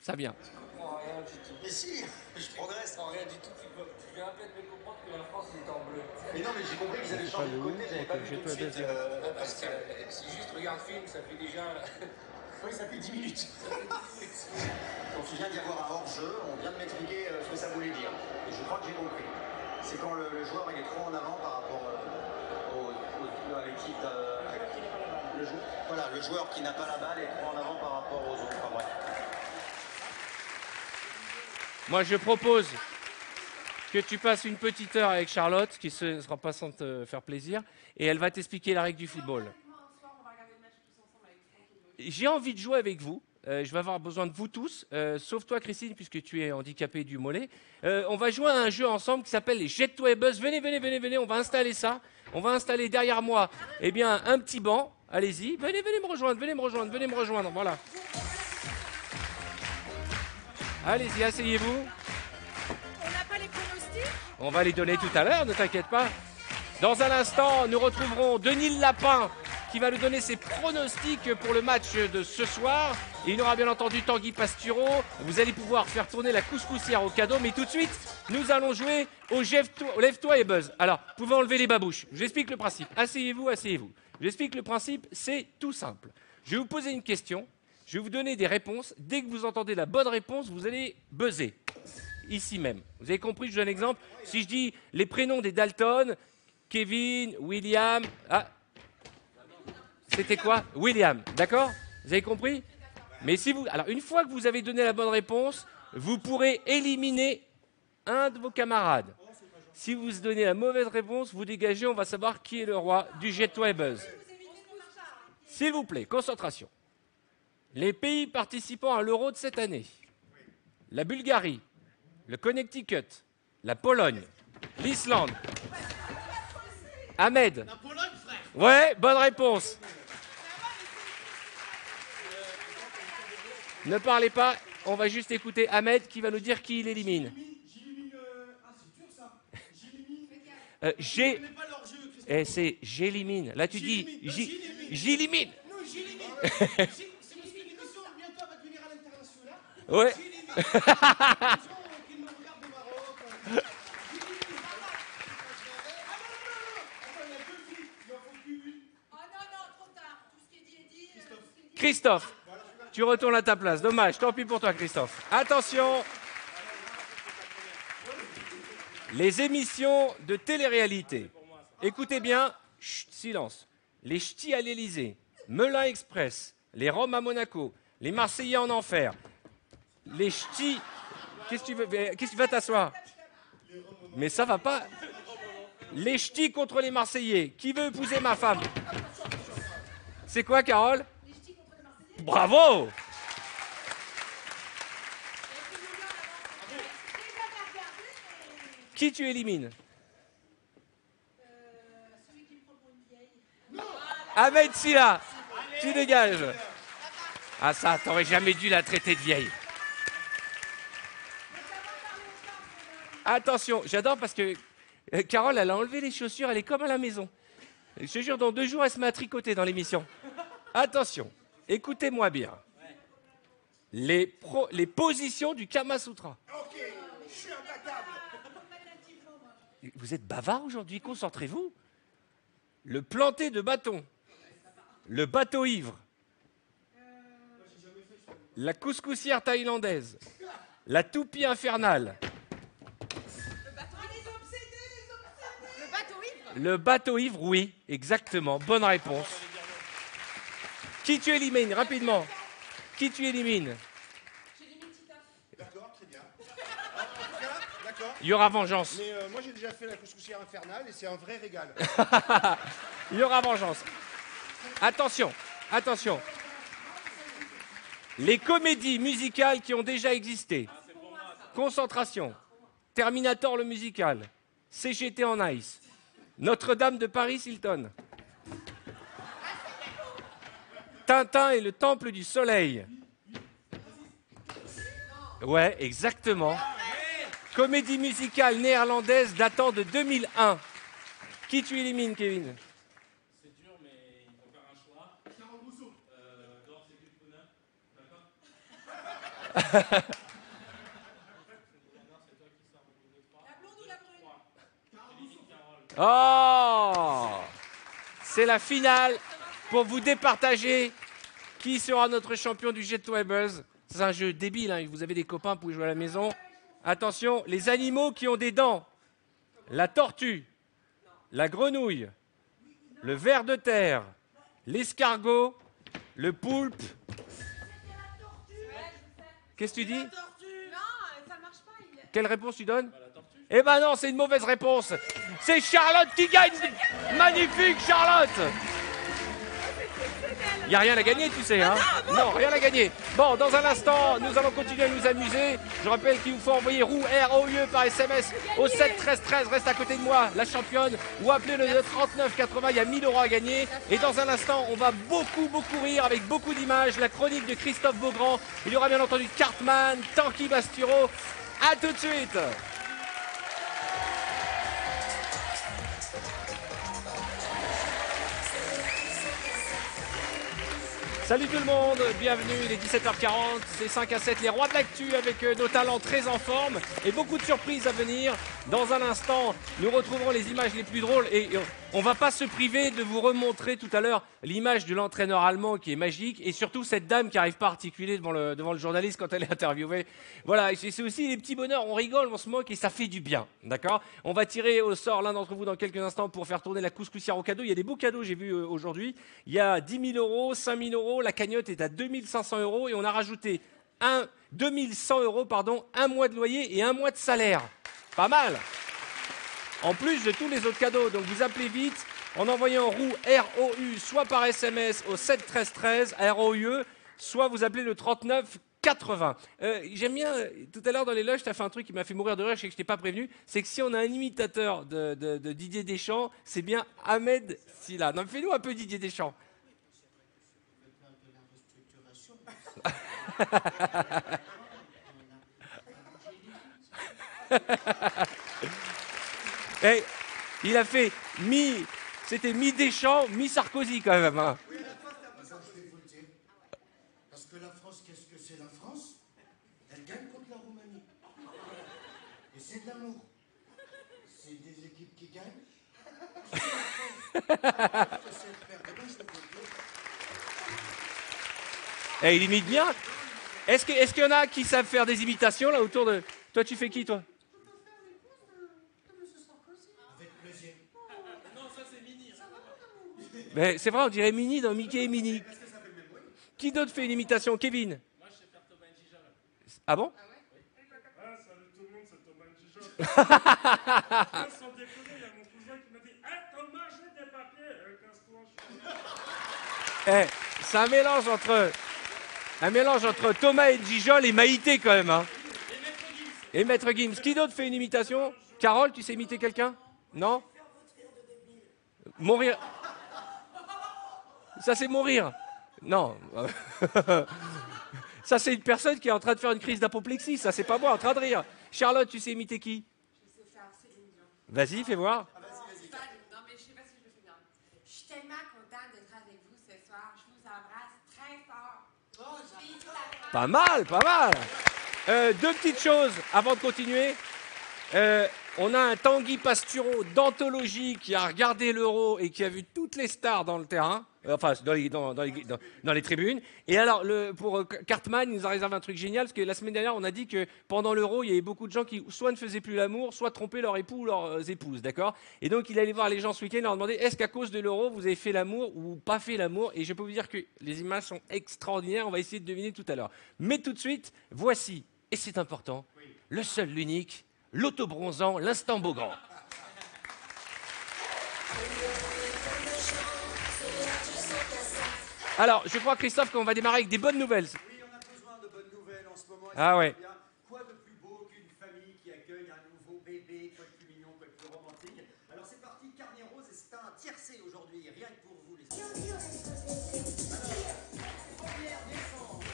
Ça vient. Je comprends rien du tout. Mais si, je progresse. Je comprends rien du tout. Tu viens à peine de comprendre que la France est en bleu. Mais non, mais j'ai compris qu'ils avaient changé de côté, j'avais pas vu tout de suite. Parce que si juste regarde film, ça fait déjà. Oui, ça fait 10 minutes. Donc il vient d'y avoir un hors-jeu, on vient de m'expliquer ce que ça voulait dire. Et je crois que j'ai compris. C'est quand le joueur il est trop en avant par rapport à l'équipe. Voilà, le joueur qui n'a pas la balle est trop en avant par rapport aux autres. Enfin, bref. Moi, je propose que tu passes une petite heure avec Charlotte, qui ne sera pas sans te faire plaisir, et elle va t'expliquer la règle du football. J'ai envie de jouer avec vous. Je vais avoir besoin de vous tous, sauf toi, Christine, puisque tu es handicapée du mollet. On va jouer à un jeu ensemble qui s'appelle les Jette-toi et Buzz. Venez, on va installer ça. On va installer derrière moi un petit banc. Allez-y, venez me rejoindre, voilà. Allez-y, asseyez-vous. On n'a pas les pronostics? On va les donner tout à l'heure, ne t'inquiète pas. Dans un instant, nous retrouverons Denis Lapin qui va nous donner ses pronostics pour le match de ce soir. Et il y aura bien entendu Tanguy Pastureau. Vous allez pouvoir faire tourner la couscoussière au cadeau. Mais tout de suite, nous allons jouer au Lève-toi et Buzz. Alors, vous pouvez enlever les babouches. Je vous explique le principe. Asseyez-vous. J'explique le principe, c'est tout simple. Je vais vous poser une question. Je vais vous donner des réponses. Dès que vous entendez la bonne réponse, vous allez buzzer. Ici même. Vous avez compris, je vous donne un exemple. Si je dis les prénoms des Dalton, Kevin, William... Ah, c'était quoi? William, d'accord? Vous avez compris? Mais si vous... Alors, une fois que vous avez donné la bonne réponse, vous pourrez éliminer un de vos camarades. Si vous donnez la mauvaise réponse, vous dégagez, on va savoir qui est le roi du Jette-toi et Buzz. S'il vous plaît, concentration. Les pays participant à l'Euro de cette année. La Bulgarie, le Connecticut, la Pologne, l'Islande. Ahmed. La Pologne, frère. Ouais, bonne réponse. Ne parlez pas, on va juste écouter Ahmed qui va nous dire qui il élimine. J'élimine. Ah, c'est dur ça. J'élimine. J'ai. Je connais pas leur jeu, Christophe. Eh, c'est j'élimine. Là, tu dis j'élimine. Non, j'élimine. C'est parce que l'émission bientôt va devenir à l'international. Ouais. J'élimine. Les gens qui me regardent au Maroc. J'élimine. Ah non. Attends, il y a deux filles. Il en faut qu'une. Oh non, trop tard. Tout ce qui est dit est dit. Christophe, tu retournes à ta place. Dommage, tant pis pour toi, Christophe. Attention. Les émissions de télé-réalité. Écoutez bien, chut, silence. Les Ch'tis à l'Élysée, Melun Express, les Roms à Monaco, les Marseillais en enfer, les Ch'tis... Qu'est-ce que tu veux? Qu'est-ce que tu vas t'asseoir? Mais ça va pas. Les Ch'tis contre les Marseillais. Qui veut épouser ma femme? C'est quoi, Carole? Bravo! Qui tu élimines? Ahmed Silla, tu dégages. Ah ça, t'aurais jamais dû la traiter de vieille. Attention, j'adore parce que Carole, elle a enlevé les chaussures, elle est comme à la maison. Je te jure, dans 2 jours, elle se met à tricoter dans l'émission. Attention, écoutez-moi bien. Les positions du Kama Sutra. Ok, je suis imbattable. Vous êtes bavard aujourd'hui, concentrez-vous. Le planté de bâton. Le bateau ivre. La couscoussière thaïlandaise. La toupie infernale. Le bateau ivre. Le bateau ivre, oui, exactement. Bonne réponse. Qui tu élimines, rapidement? Qui tu élimines? J'élimine Titoff. D'accord, très bien. En tout cas, d'accord. Il y aura vengeance. Mais moi j'ai déjà fait la couscoussière infernale et c'est un vrai régal. Il y aura vengeance. Attention, attention. Les comédies musicales qui ont déjà existé. Concentration. Terminator le musical. CGT en Ice. Notre-Dame de Paris Hilton. Tintin et le Temple du Soleil. Ouais, exactement. Comédie musicale néerlandaise datant de 2001. Qui tu élimines, Kevin? C'est dur, mais il faut faire un choix. Charles Rousseau. Dehors, c'est Philippe Ponin. D'accord. La blonde ou la brune? Oh! C'est la finale pour vous départager qui sera notre champion du Jet to Buzz. C'est un jeu débile, hein. Vous avez des copains, vous pouvez jouer à la maison. Attention, les animaux qui ont des dents. La tortue, la grenouille, le ver de terre, l'escargot, le poulpe. Qu'est-ce que tu dis? Non, ça marche pas. Quelle réponse tu donnes? Eh ben non, c'est une mauvaise réponse. C'est Charlotte qui gagne. Magnifique, Charlotte. Il n'y a rien à gagner, tu sais, hein? Non, rien à gagner. Bon, dans un instant, nous allons continuer à nous amuser. Je rappelle qu'il vous faut envoyer roue ROUE par SMS au 7 13 13. Reste à côté de moi, la championne. Ou appelez le 39 80, il y a 1000 € à gagner. Et dans un instant, on va beaucoup rire avec beaucoup d'images. La chronique de Christophe Beaugrand. Il y aura bien entendu Cartman, Tanguy Bastureau. À tout de suite. Salut tout le monde, bienvenue, il est 17h40, c'est 5 à 7, les rois de l'actu avec nos talents très en forme et beaucoup de surprises à venir. Dans un instant, nous retrouverons les images les plus drôles et on va pas se priver de vous remontrer tout à l'heure l'image de l'entraîneur allemand qui est magique et surtout cette dame qui n'arrive pas à articuler devant le journaliste quand elle est interviewée. Voilà, c'est aussi les petits bonheurs, on rigole, on se moque et ça fait du bien, d'accord? On va tirer au sort l'un d'entre vous dans quelques instants pour faire tourner la couscoussière au cadeau. Il y a des beaux cadeaux, j'ai vu aujourd'hui. Il y a 10 000 €, 5 000 €, la cagnotte est à 2 500 € et on a rajouté 2 100 €, pardon, un mois de loyer et un mois de salaire. Pas mal. En plus de tous les autres cadeaux, donc vous appelez vite en envoyant roue ROU soit par SMS au 7 13 13 ROUE, soit vous appelez le 39 80. J'aime bien, tout à l'heure dans les loges, tu as fait un truc qui m'a fait mourir de rire, je sais que je t'ai pas prévenu, c'est que si on a un imitateur de Didier Deschamps, c'est bien Ahmed Silla. Non, fais-nous un peu Didier Deschamps. Et il a fait c'était mi-Deschamps, mi-Sarkozy quand même. Hein. Oui, à la fois, c'est un peu ça, je vais vous le dire. Parce que la France, qu'est-ce que c'est la France? Elle gagne contre la Roumanie. Et c'est de l'amour. C'est des équipes qui gagnent. C'est la France. C'est le père de je vais vous le dire. Et il imite bien. Est-ce qu'il y en a qui savent faire des imitations là autour de... Toi, tu fais qui, toi? Avec plaisir. Non, ça c'est Mini. Mais c'est vrai, on dirait Mini dans Mickey et Minnie. Qui d'autre fait une imitation? Kevin? Moi, je sais faire Thomas et Gijol. Ah bon? Ah, salut tout le monde, c'est Thomas Gijol. Ah, sans déconner, il y a mon cousin qui m'a dit « Ah, Thomas, j'ai des papiers, casse-toi, je suis là. » C'est un mélange entre Thomas et Gijol et Maïté quand même. Hein. Et Maître Gims. Qui d'autre fait une imitation? Carole, tu sais imiter quelqu'un? Non? Mourir. Ça c'est mourir. Non. Ça c'est une personne qui est en train de faire une crise d'apoplexie. Ça c'est pas moi en train de rire. Charlotte, tu sais imiter qui? Je sais faire Céline Dion. Vas-y, fais voir. Non, mais je sais pas si je le fais bien. Je suis tellement contente d'être avec vous ce soir. Je vous embrasse très fort. Bisous à toi. Pas mal, pas mal. Deux petites choses avant de continuer. On a un Tanguy Pastureau d'anthologie qui a regardé l'Euro et qui a vu toutes les stars dans le terrain, enfin dans les tribunes. Et alors, pour Cartman, il nous a réservé un truc génial, parce que la semaine dernière, on a dit que pendant l'Euro, il y avait beaucoup de gens qui soit ne faisaient plus l'amour, soit trompaient leur époux ou leurs épouses, d'accord? Et donc, il allait voir les gens ce week-end et leur demander, est-ce qu'à cause de l'Euro, vous avez fait l'amour ou pas fait l'amour? Et je peux vous dire que les images sont extraordinaires, on va essayer de deviner tout à l'heure. Mais tout de suite, voici, et c'est important, le seul, l'unique, l'autobronzant, l'instant Beaugrand. Alors, je crois, Christophe, qu'on va démarrer avec des bonnes nouvelles. Oui, on a besoin de bonnes nouvelles en ce moment. Ah ouais. Quoi de plus beau qu'une famille qui accueille un nouveau bébé, quoi de plus mignon, quoi de plus romantique. Alors c'est parti, Carnet Rose, et c'est un tiercé aujourd'hui, rien que pour vous les amis. Première naissance,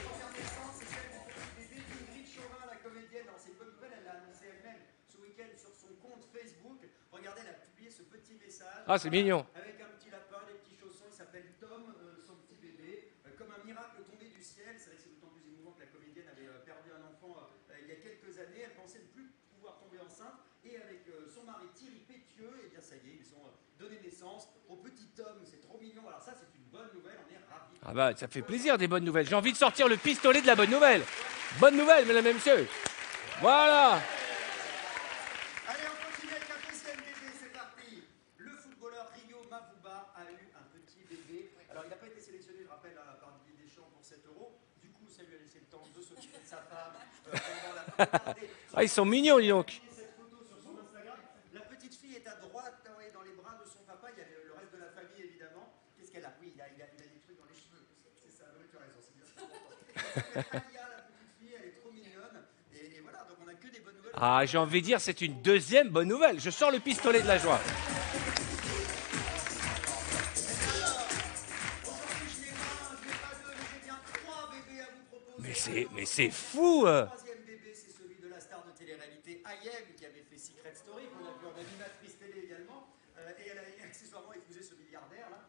c'est celle du petit bébé d'Ingrid Chauvin, la comédienne. Alors c'est une bonne nouvelle, elle l'a annoncé elle-même ce week-end sur son compte Facebook. Regardez, elle a publié ce petit message. Ah, c'est mignon. Avec un petit lapin, des petits chaussons, il s'appelle Tom, son petit bébé. Comme un miracle tombé du ciel, c'est vrai que c'est d'autant plus émouvant que la comédienne avait perdu un enfant il y a quelques années. Elle pensait ne plus pouvoir tomber enceinte. Et avec son mari Thierry Pétieux, et bien ça y est, ils ont donné naissance au petit Tom. C'est trop mignon. Alors ça, c'est une bonne nouvelle, on est ravis. Ah bah, ça fait plaisir des bonnes nouvelles. J'ai envie de sortir le pistolet de la bonne nouvelle. Bonne nouvelle, mesdames et messieurs. Voilà. Allez, on continue avec un deuxième bébé, c'est parti. Le footballeur Rio Mavuba a eu un petit bébé. Alors, il n'a pas été sélectionné, je rappelle, par Didier Deschamps pour 7 €. Du coup, ça lui a laissé le temps de s'occuper de sa femme pendant la fin. Ah, ils sont mignons, dis donc. Cette photo sur son Instagram. La petite fille est à droite, ouais, dans les bras de son papa. Il y a le reste de la famille, évidemment. Qu'est-ce qu'elle a? Oui, il a des trucs dans les cheveux. C'est ça, oui, tu as raison, c'est bien. Elle s'appelle Alia, la petite fille, elle est trop mignonne. Et voilà, donc on a que des bonnes nouvelles. Ah, j'ai envie de dire, c'est une deuxième bonne nouvelle. Je sors le pistolet de la joie. Mais c'est fou. Le troisième bébé, c'est celui de la star de télé-réalité Ayem, qui avait fait Secret Story, qu'on a vu en animatrice télé également. Et elle a accessoirement épousé ce milliardaire, là,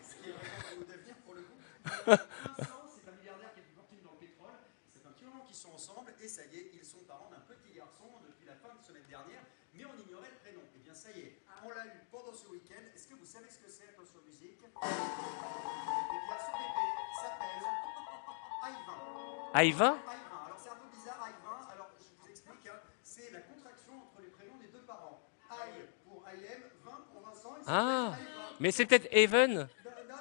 ce qui est vraiment d'avenir pour le coup. Vincent, c'est un milliardaire qui a une fortune dans le pétrole. C'est un petit moment qu'ils sont ensemble, et ça y est, ils sont parents d'un petit garçon depuis la fin de semaine dernière, mais on ignorait le prénom. Et bien ça y est, on l'a eu pendant ce week-end. Est-ce que vous savez ce que c'est? Attention musique. Eh bien, ce bébé s'appelle Ayvin. Aïva? Ayvin. Alors c'est un peu bizarre, Ayvin. Alors je vous explique, hein. C'est la contraction entre les prénoms des deux parents. Aïe pour Ayem, Vin pour Vincent. Et Ah, Ayvin. mais c'est peut-être Even. Non,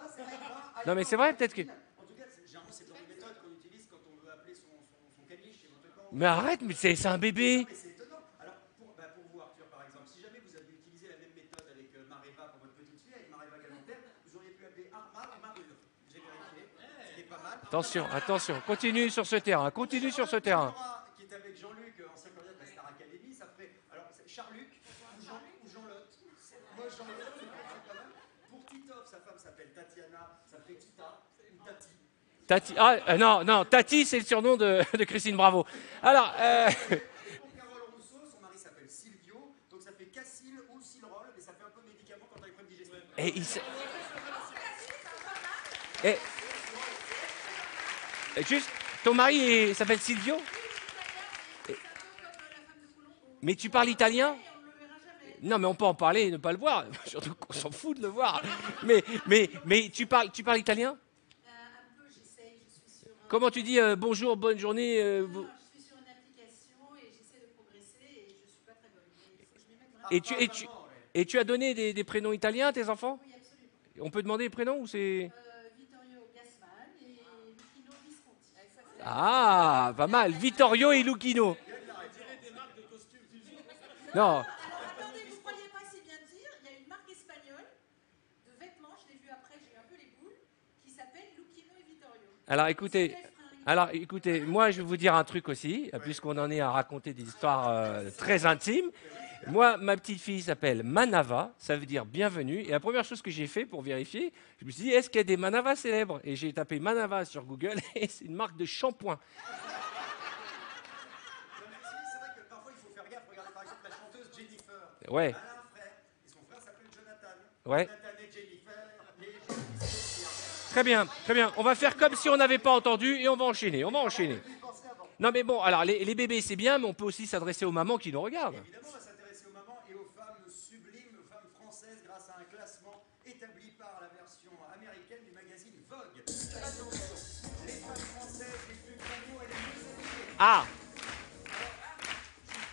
c'est Ayvin. Non, mais c'est vrai, peut-être que... En tout cas, généralement, c'est le genre de méthode qu'on utilise quand on veut appeler son caniche chez votre camp. Mais arrête, mais c'est un bébé. Mais c'est étonnant. Alors, pour vous, Arthur, par exemple, si jamais vous aviez utilisé la même méthode avec Mareva pour votre petite fille, avec Mareva Galanter, vous auriez pu appeler Armar et Marure. J'ai vérifié, ce qui est pas mal. Attention, attention, continue sur ce terrain, continue sur ce terrain. Qui est avec Jean-Luc, ancien candidat de la Star Academy, ça ferait. Alors, c'est Charluc ou Jean-Lotte. Moi, Jean-Lotte, c'est pas mal. Pour Titoff, sa femme s'appelle Tatiana, ça fait Tita ou Tati. Tati, non, Tati, c'est le surnom de Christine Bravo. Alors, Pour Carole Rousseau, son mari s'appelle Silvio, donc ça fait Cassil ou Silrol, mais ça fait un peu médicament quand on a les problèmes digestifs. et il s- et juste, ton mari s'appelle Silvio? Mais tu parles italien? Non, mais on peut en parler et ne pas le voir. Surtout qu'on s'en fout de le voir. Mais tu parles italien? Un peu, j'essaye, je suis sur Comment tu dis bonjour, bonne journée je suis sur une application et j'essaie de progresser et je suis pas très bonne. Mais il faut que je m'y mette vraiment. et tu as donné des prénoms italiens à tes enfants? Oui, absolument. On peut demander les prénoms ou c'est... Vittorio Gassman et Lucchino Visconti. Ah, pas mal. Vittorio et Lucchino. Non, Alors attendez, vous ne croyez pas si bien dire, il y a une marque espagnole de vêtements, je l'ai vu après, j'ai eu un peu les boules, qui s'appelle Lucchino et Vittorio. alors écoutez, moi je vais vous dire un truc aussi, puisqu'on en est à raconter des histoires très intimes. Moi, ma petite fille s'appelle Manava, ça veut dire bienvenue. Et la première chose que j'ai fait pour vérifier, je me suis dit, est-ce qu'il y a des Manava célèbres? Et j'ai tapé Manava sur Google et c'est une marque de shampoing. C'est vrai que parfois il faut faire gaffe. Regardez par exemple la chanteuse Jennifer. Ouais, Elle a un frère, et son frère s'appelle Jonathan. ouais. Jonathan et Jennifer, les Jennifer. Très bien, très bien. On va faire comme si on n'avait pas entendu et on va enchaîner, on va enchaîner. Non mais bon, alors les bébés c'est bien, mais on peut aussi s'adresser aux mamans qui nous regardent. Évidemment, on va s'intéresser aux mamans Ah, Je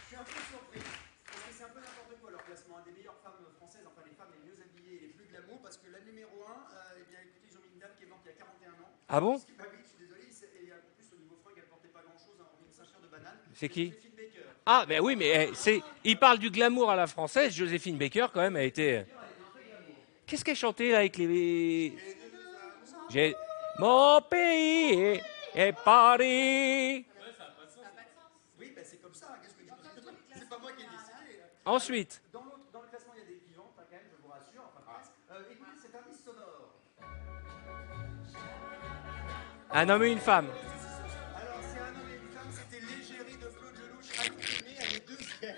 suis un peu surpris, parce que c'est un peu n'importe quoi leur classement. Un des meilleures femmes françaises, enfin les femmes les mieux habillées et les plus glamour, parce que la numéro 1, eh bien écoutez, ils ont mis une dame qui est morte il y a 41 ans. ah bon? Bah oui, je suis désolé, et en plus au niveau fringue, elle portait pas grand chose, hormis une ceinture de banane. C'est qui? Joséphine Baker. Ah, mais oui, mais il parle du glamour à la française. Joséphine Baker, quand même, a été. Qu'est-ce qu'elle chantait là avec les. J'ai. Mon pays est Paris. Oui, bah c'est comme ça, qu'est-ce que tu veux? C'est pas moi qui ai décidé. Ensuite, Dans le classement, il y a des vivantes, hein, quand même, je vous rassure, enfin presque. Écoutez, c'est un indice sonore. un homme et une femme. Alors, c'est un homme et une femme, c'était l'égérie de Claude Lelouch, Anouk Aimée, elle est deuxième.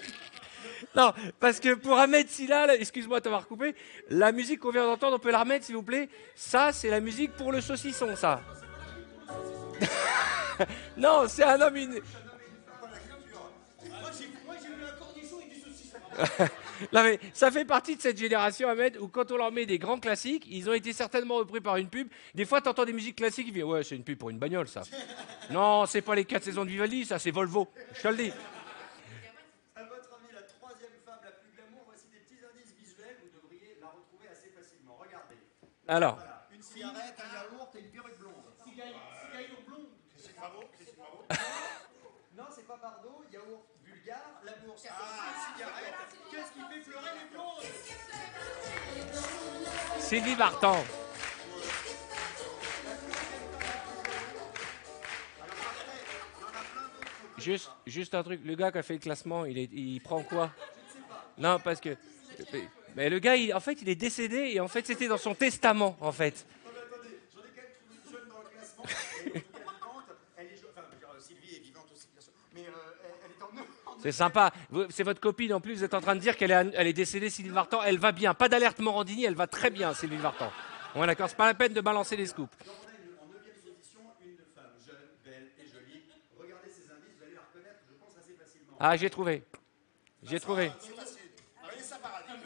Non, parce que pour Ahmed Silla, là, excuse-moi de t'avoir coupé, la musique qu'on vient d'entendre, on peut la remettre s'il vous plaît. Ça, c'est la musique pour le saucisson, ça. Non, c'est un homme et une. Moi, j'ai vu un cornichon et du saucisson. Non mais ça fait partie de cette génération, Ahmed, où quand on leur met des grands classiques, ils ont été certainement repris par une pub. Des fois, tu entends des musiques classiques, ils disent ouais, c'est une pub pour une bagnole, ça. Non, c'est pas les 4 saisons de Vivaldi, ça, c'est Volvo. Je te le dis. À votre avis, la troisième femme la plus glamour, voici des petits indices visuels, vous devriez la retrouver assez facilement. Regardez. Alors, Voilà, une cigarette, un yaourt et une perruque blonde. Cigaillon blonde. Christine Bravo, Christine Bravo. Non, c'est pas Bardot, yaourt bulgare, la bourse. Cigarette. Qu'est-ce qui fait pleurer les blondes? Sylvie Vartan. Juste un truc, le gars qui a fait le classement, il prend quoi? Non, parce que. Mais le gars, en fait, il est décédé et en fait, c'était dans son testament, en fait. Non, mais attendez, j'en ai quand même trouvé une jeune dans le classement. Elle est en tout cas vivante. Elle est enfin, je veux dire, Sylvie est vivante aussi, bien sûr. Mais elle est en C'est sympa. C'est votre copine, en plus, vous êtes en train de dire elle est décédée, Sylvie Vartan. Elle va bien. Pas d'alerte Morandini, elle va très bien, Sylvie Vartan. Ouais, d'accord, c'est pas la peine de balancer les scoops. Donc on a en 9e position une femme jeune, belle et jolie. Regardez ces indices, vous allez la reconnaître, je pense, assez facilement. Ah, j'ai trouvé. J'ai trouvé. C'est facile. Vanessa Paradis. Oui,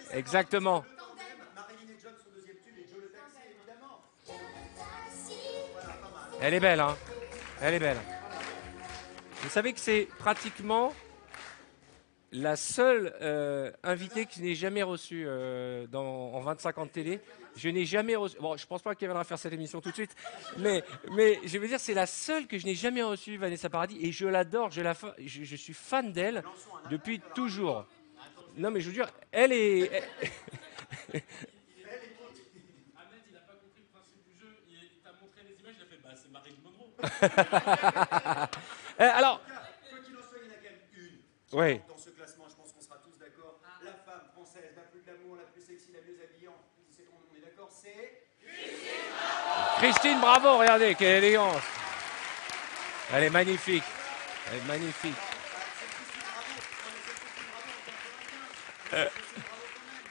Vanessa Exactement. Paradis, le tandem. Marilyn et John, son deuxième tube, et Joe le taxi, évidemment. Voilà, pas mal. Elle est belle, hein. Elle est belle. Vous savez que c'est pratiquement la seule invitée que je n'ai jamais reçue en 25 ans de télé. Je n'ai jamais reçu. Bon, je pense pas qu'elle viendra faire cette émission tout de suite, mais je veux dire, c'est la seule que je n'ai jamais reçue, Vanessa Paradis, et je l'adore. Je suis fan d'elle depuis toujours. Non, mais je veux dire, elle est. Ahmed, il a pas compris le principe du jeu. Il t'a montré les images, il a fait bah c'est Marilyn Monroe. Alors. Quoi qu'il en soit, il y en a quand même une. Oui. Dans ce classement, je pense qu'on sera tous d'accord. La femme française, la plus glamour, la plus sexy, la mieux habillée, on est d'accord, c'est. Christine Bravo, regardez, quelle élégance. Elle est magnifique. Elle est magnifique.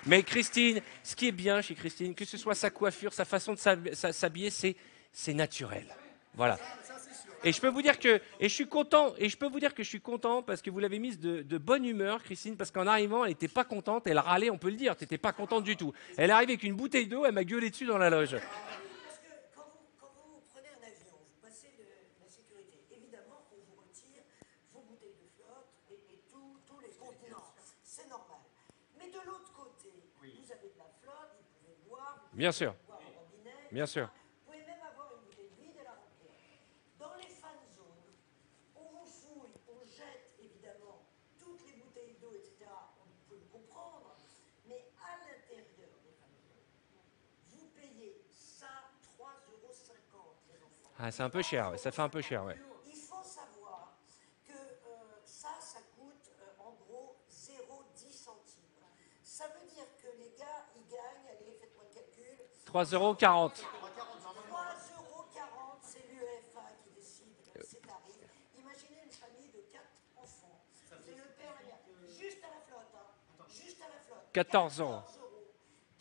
Mais Christine, ce qui est bien chez Christine, que ce soit sa coiffure, sa façon de s'habiller, c'est naturel. Voilà. Et je peux vous dire que je suis content parce que vous l'avez mise de bonne humeur, Christine, parce qu'en arrivant, elle n'était pas contente, elle râlait, on peut le dire, tu n'étais pas contente du tout. Elle est arrivée avec une bouteille d'eau, elle m'a gueulé dessus dans la loge. Parce que quand vous prenez un avion, vous passez la sécurité. Évidemment, on vous retire vos bouteilles de flotte et tous les contenants. C'est normal. Mais de l'autre côté, vous avez de la flotte, vous pouvez boire, Bien sûr, boire au robinet. bien sûr. Vous pouvez même avoir une bouteille vide et la remplir. Dans les fan zones, on vous fouille, on jette évidemment toutes les bouteilles d'eau, etc. On peut le comprendre. Mais à l'intérieur des fan zones, vous payez ça 3,50 € les enfants. Ah, c'est un peu cher, ouais, ça fait un peu cher, ouais. Il faut savoir que ça coûte en gros 0,10 centimes. Ça veut dire que les gars, ils gagnent, allez, faites-moi le calcul. 3,40 €. 3,40 €, c'est l'UEFA qui décide ces tarifs. Imaginez une famille de 4 enfants. C'est le père et la mère. Juste à la flotte, hein. Juste à la flotte. 14 €.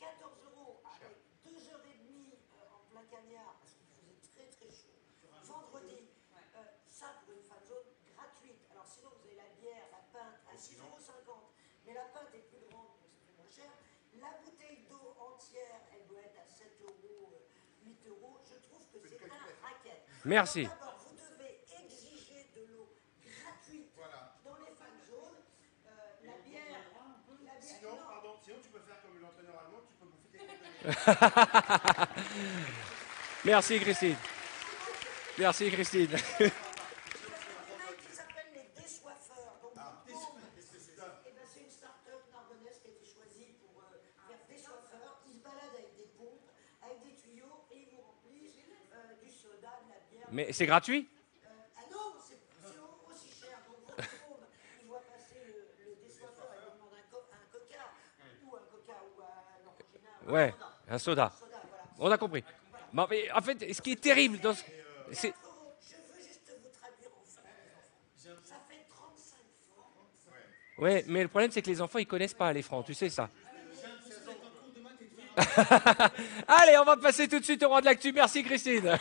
14 € avec 2h30 en plein cagnard, parce qu'il faisait très très chaud. Vendredi, ça pour une fan zone gratuite. Alors sinon vous avez la bière, la pinte à 6,50 €. Mais la pinte est plus grande, donc ça fait moins cher. La bouteille d'eau entière, elle doit être à 7 €, 8 €. Je trouve que c'est un racket. Merci. D'abord, vous devez exiger de l'eau Merci Christine. Merci Christine. Qui s'appelle les Désoiffeurs. Donc, c'est une start-up narbonnaise qui a été choisie pour faire désoiffeurs. Ils se baladent avec des pompes, avec des tuyaux et ils vous remplissent du soda, de la bière. Mais c'est gratuit? Ah non, c'est aussi cher. Donc, votre môme, il voit passer le désoiffeur et vous demande un coca ou un orangina. Ouais, un soda. On a compris. Bon, mais en fait, ce qui est terrible dans c'est... Je veux juste vous traduire en francs. Ça fait 35 francs. Ouais, mais le problème c'est que les enfants ils connaissent pas les francs, tu sais ça. Allez, on va passer tout de suite au roi de l'actu. Merci Christine.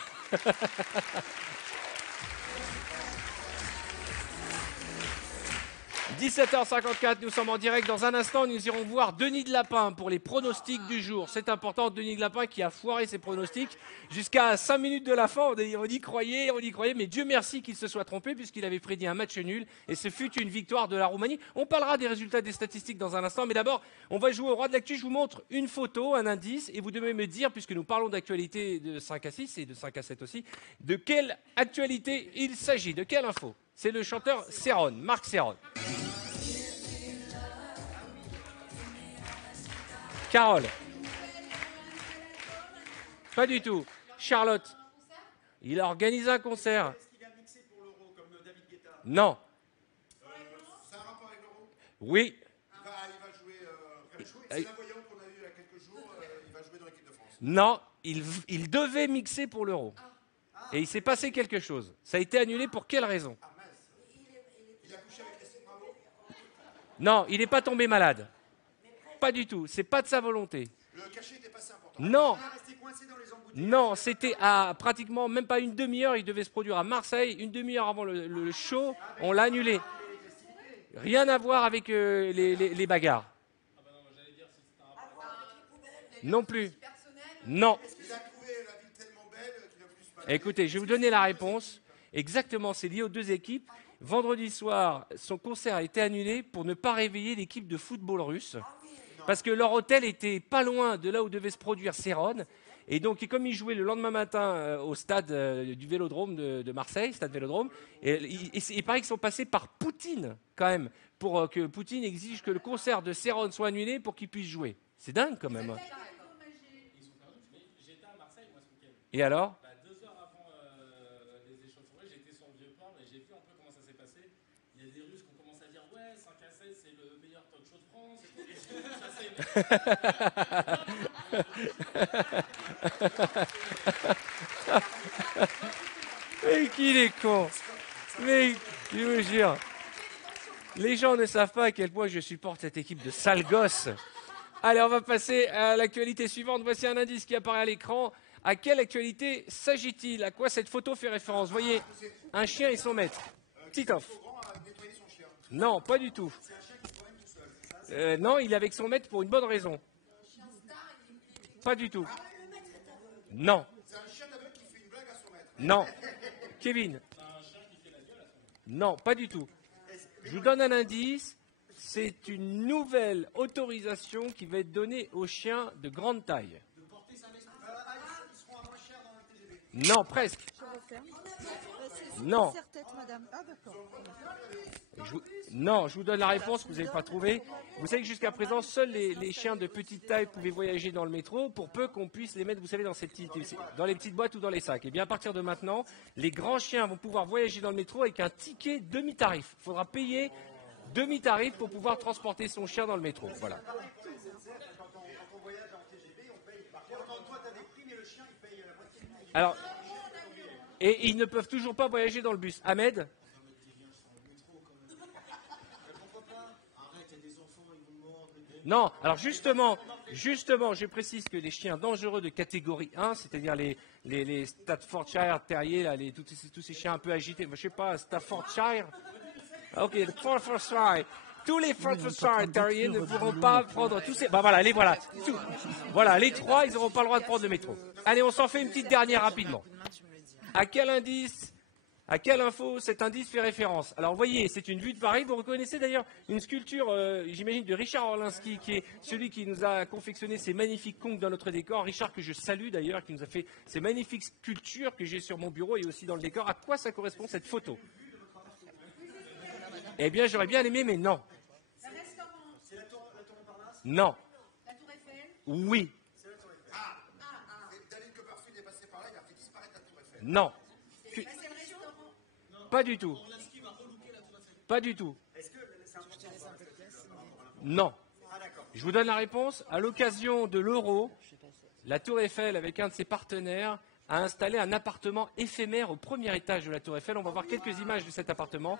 17h54, nous sommes en direct. Dans un instant, nous irons voir Denis de Lapin pour les pronostics du jour. C'est important, Denis de Lapin qui a foiré ses pronostics. Jusqu'à 5 minutes de la fin, on y croyait, mais Dieu merci qu'il se soit trompé puisqu'il avait prédit un match nul et ce fut une victoire de la Roumanie. On parlera des résultats des statistiques dans un instant, mais d'abord, on va jouer au roi de l'actu. Je vous montre une photo, un indice, et vous devez me dire, puisque nous parlons d'actualité de 5 à 6 et de 5 à 7 aussi, de quelle actualité il s'agit, de quelle info. C'est le chanteur Serron, Marc Serron. Carole. Pas du tout. Charlotte. Il organise un concert. Est-ce qu'il a mixé pour l'euro comme David Guetta? Non. Ça a un rapport avec l'euro? Oui. Il va jouer. C'est la voyante qu'on a eue il y a quelques jours. Il va jouer dans l'équipe de France. Non, il devait mixer pour l'euro. Et il s'est passé quelque chose. Ça a été annulé pour quelle raison? Ah mince. Il a couché avec les Bravo. Non, il n'est pas tombé malade. Pas du tout. C'est pas de sa volonté. Le cachet était pas si important. Non. Il est resté coincé dans les embouteillages. Non, c'était à pratiquement même pas une demi-heure. Il devait se produire à Marseille. Une demi-heure avant le show, on l'a annulé. Rien à voir avec les bagarres. Non plus. Non. Il a trouvé la ville tellement belle qu'il a plus pas. Écoutez, je vais vous donner la réponse. Exactement, c'est lié aux deux équipes. Vendredi soir, son concert a été annulé pour ne pas réveiller l'équipe de football russe. Parce que leur hôtel était pas loin de là où devait se produire Serron. Et donc, comme ils jouaient le lendemain matin au stade du Vélodrome de Marseille, stade Vélodrome, il paraît qu'ils sont passés par Poutine, quand même, pour que Poutine exige que le concert de Serron soit annulé pour qu'ils puissent jouer. C'est dingue, quand même. J'étais à Marseille, moi, ce week-end. Et alors? 2 heures avant les échauffourées, j'étais sur le Vieux-Port et j'ai vu un peu comment ça s'est passé. Il y a des Russes qui ont commencé à dire ouais, 5 à 7, c'est le meilleur talk show de France. Et ça, Mais qu'il est con. Mais je vous jure, les gens ne savent pas à quel point je supporte cette équipe de sales gosses. Allez, on va passer à l'actualité suivante. Voici un indice qui apparaît à l'écran. À quelle actualité s'agit-il? À quoi cette photo fait référence? Voyez, un chien et son maître. Titoff. Non, pas du tout. Non, il est avec son maître pour une bonne raison. Pas du tout. Non. C'est un chien d'aveugle qui fait une blague à son maître. Non. Kevin. Non, pas du tout. Je vous donne un indice. C'est une nouvelle autorisation qui va être donnée aux chiens de grande taille. Ils seront à moins cher dans le TGV. Non, presque. Non. Non, je vous donne la réponse que vous n'avez pas trouvée. Vous savez que jusqu'à présent, seuls les chiens de petite taille pouvaient voyager dans le métro pour peu qu'on puisse les mettre, vous savez, dans les petites boîtes ou dans les sacs. Et bien à partir de maintenant, les grands chiens vont pouvoir voyager dans le métro avec un ticket demi-tarif. Il faudra payer demi-tarif pour pouvoir transporter son chien dans le métro. Voilà. Quand on voyage en TGV, on paye. Par contre, toi, tu as des prix, mais le chien, il paye la moitié. Alors, et ils ne peuvent toujours pas voyager dans le bus. Ahmed? Non, alors justement, je précise que les chiens dangereux de catégorie 1, c'est-à-dire les Staffordshire Terriers, là, tous ces chiens un peu agités, je ne sais pas, Staffordshire. Ok, le Staffordshire. Tous les Staffordshire Terriers ne pourront pas prendre tous ces... voilà, les voilà. Voilà, les trois, ils n'auront pas le droit de prendre le métro. Allez, on s'en fait une petite dernière rapidement. À quel indice À quelle info cet indice fait référence? Alors, vous voyez, c'est une vue de Paris. Vous reconnaissez d'ailleurs une sculpture, j'imagine, de Richard Orlinski, qui est celui qui nous a confectionné ces magnifiques conques dans notre décor. Richard, que je salue d'ailleurs, qui nous a fait ces magnifiques sculptures que j'ai sur mon bureau et aussi dans le décor. À quoi ça correspond, cette photo? Eh bien, j'aurais bien aimé, mais non. Le restaurant. C'est la tour Montparnasse? Non. La Tour Eiffel. Oui. C'est la tour Eiffel. David Copperfield est passé par là, il a fait disparaître la tour Eiffel. Non. C'est le restaurant. Pas du tout. Pas du tout. Est-ce que c'est un petit dessin de pièce? Non. Ah d'accord. Je vous donne la réponse. À l'occasion de l'Euro, la Tour Eiffel, avec un de ses partenaires, a installé un appartement éphémère au premier étage de la Tour Eiffel. On va voir quelques images de cet appartement.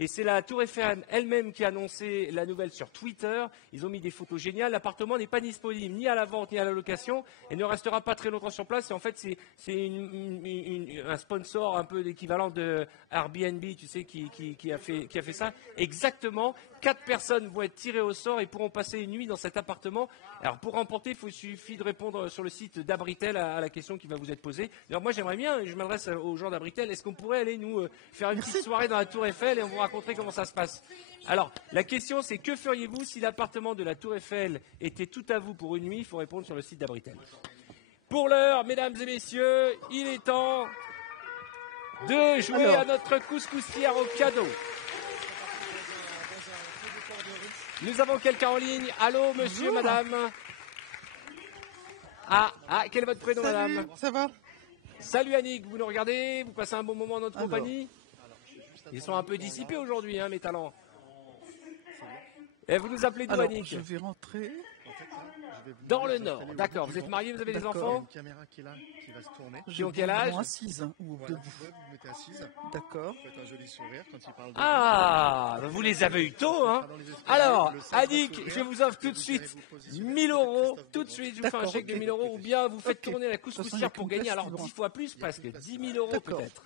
Et c'est la Tour Eiffel elle-même qui a annoncé la nouvelle sur Twitter. Ils ont mis des photos géniales. L'appartement n'est pas disponible ni à la vente ni à la location et ne restera pas très longtemps sur place. Et en fait, c'est un sponsor un peu l'équivalent de Airbnb, tu sais, qui a fait ça. Exactement. 4 personnes vont être tirées au sort et pourront passer une nuit dans cet appartement. Alors, pour remporter, il suffit de répondre sur le site d'Abritel à la question qui va vous être posée. Alors, moi, j'aimerais bien, je m'adresse aux gens d'Abritel, est-ce qu'on pourrait aller nous faire une petite soirée dans la Tour Eiffel et on vous raconterait comment ça se passe. Alors, la question, c'est que feriez-vous si l'appartement de la Tour Eiffel était tout à vous pour une nuit? Il faut répondre sur le site d'Abritel. Pour l'heure, mesdames et messieurs, il est temps de jouer à notre couscoussière au cadeau. Nous avons quelqu'un en ligne. Allô, monsieur, madame? Quel est votre prénom, madame? Ça va? Salut Annick, vous nous regardez? Vous passez un bon moment en notre compagnie? Ils sont un peu dissipés aujourd'hui, hein, mes talents. Et vous nous appelez d'où, Annick? Je vais rentrer dans le Nord. D'accord. Vous êtes marié, vous avez des enfants? Une caméra qui est là, qui va se tourner. Qui ont quel âge? Assise ou debout. Vous vous mettez assise. D'accord. Vous faites un joli sourire quand il parle de Ah, vous les avez eu tôt, hein? Alors, Annick, je vous offre tout de suite 1000 €. Tout de suite, je vous fais un chèque de 1000 € ou bien vous faites tourner la couscoussière pour gagner alors 10 fois plus, presque 10 000 € peut-être.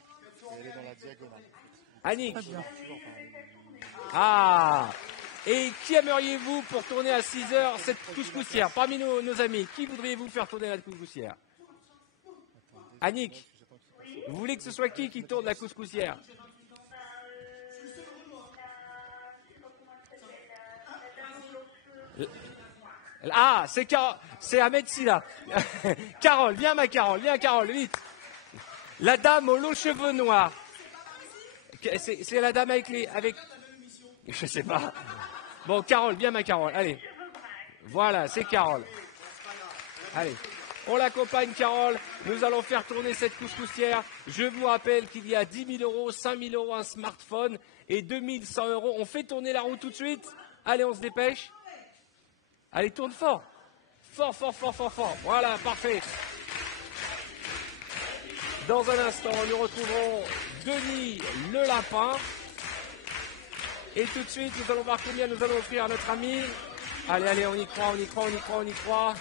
Elle est dans la diagonale. Annick. Ah. Et qui aimeriez-vous pour tourner à 6 heures cette couscoussière? Parmi nos amis, qui voudriez-vous faire tourner la couscoussière? Annick, vous voulez que ce soit qui tourne la couscoussière? Ah, c'est Ahmed Silla. Carole, viens ma Carole, viens Carole, vite. La dame aux longs cheveux noirs. C'est la dame avec... Je sais pas. Bon, Carole, viens ma Carole, allez. Voilà, c'est Carole. Allez, on l'accompagne Carole. Nous allons faire tourner cette couscoussière. Je vous rappelle qu'il y a 10 000 €, 5 000 € un smartphone et 2 100 €. On fait tourner la roue tout de suite. Allez, on se dépêche. Allez, tourne fort. Fort, fort, fort, fort, fort. Voilà, parfait. Dans un instant, nous retrouverons Denis le lapin. Et tout de suite, nous allons voir combien nous allons offrir à notre ami. Allez, allez, on y croit, on y croit, on y croit, on y croit.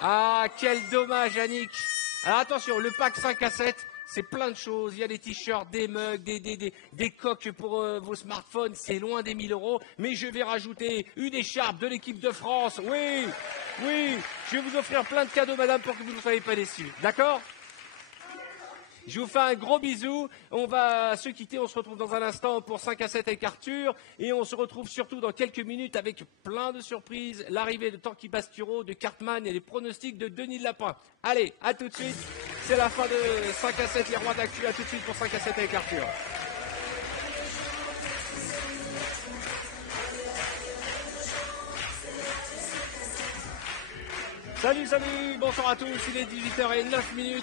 Ah, quel dommage, Annick. Alors attention, le pack 5 à 7, c'est plein de choses. Il y a des t-shirts, des mugs, des coques pour vos smartphones. C'est loin des 1000 €. Mais je vais rajouter une écharpe de l'équipe de France. Oui, oui. Je vais vous offrir plein de cadeaux, madame, pour que vous ne soyez pas déçus. D'accord ? Je vous fais un gros bisou. On va se quitter. On se retrouve dans un instant pour 5 à 7 avec Arthur. Et on se retrouve surtout dans quelques minutes avec plein de surprises. L'arrivée de Tanguy Basturo, de Cartman et les pronostics de Denis le Lapin. Allez, à tout de suite. C'est la fin de 5 à 7, les rois d'actu. À tout de suite pour 5 à 7 avec Arthur. Salut, salut, bonsoir à tous, il est 18h09,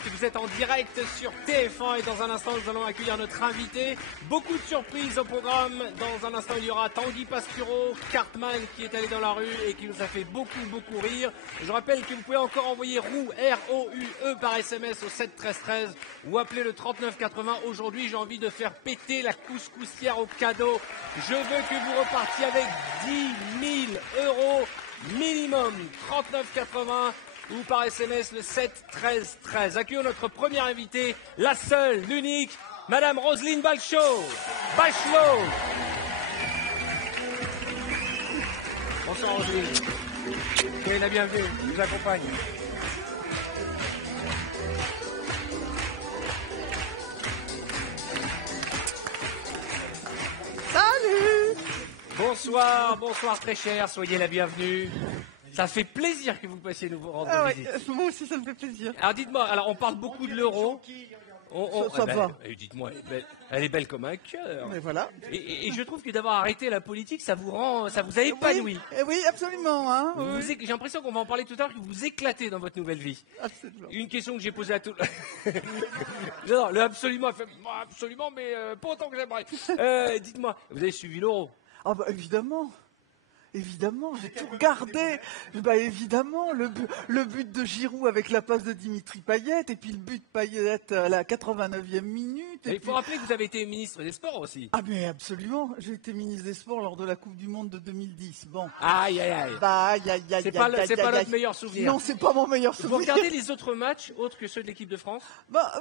vous êtes en direct sur TF1 et dans un instant nous allons accueillir notre invité. Beaucoup de surprises au programme, dans un instant il y aura Tanguy Pasturo, Cartman qui est allé dans la rue et qui nous a fait beaucoup rire. Je rappelle que vous pouvez encore envoyer ROUE, R-O-U-E par SMS au 7 13 13 ou appeler le 39 80. Aujourd'hui j'ai envie de faire péter la couscoussière au cadeau. Je veux que vous repartiez avec 10 000 € minimum, 39,80 ou par SMS le 7 13 13. Accueillons notre première invitée, la seule, l'unique, Madame Roselyne Bachelot. Bonsoir Roselyne. Soyez la bienvenue, je vous accompagne. Bonsoir, bonsoir très cher, soyez la bienvenue. Ça fait plaisir que vous passiez nous rendre visite. Moi aussi, ça me fait plaisir. Alors dites-moi, alors on parle beaucoup de l'euro. Ça va. Dites-moi, elle est belle comme un cœur. Mais voilà. Et je trouve que d'avoir arrêté la politique, ça vous a épanoui. Oui, absolument. Hein, J'ai l'impression qu'on va en parler tout à l'heure, que vous éclatez dans votre nouvelle vie. Absolument. Une question que j'ai posée à tout. Non, le absolument, elle fait, absolument, mais pas autant que j'aimerais. Dites-moi, vous avez suivi l'euro? Ah bah évidemment. Évidemment, j'ai tout regardé. Bah évidemment, le but de Giroud avec la passe de Dimitri Payet, et puis le but de Payet à la 89e minute. Il faut rappeler que vous avez été ministre des Sports aussi. Ah mais absolument, j'ai été ministre des Sports lors de la Coupe du Monde de 2010. Bon. Aïe, aïe, aïe. Bah, aïe, aïe, aïe, c'est pas notre meilleur souvenir. Non, c'est pas mon meilleur souvenir. Vous regardez les autres matchs autres que ceux de l'équipe de France? Bah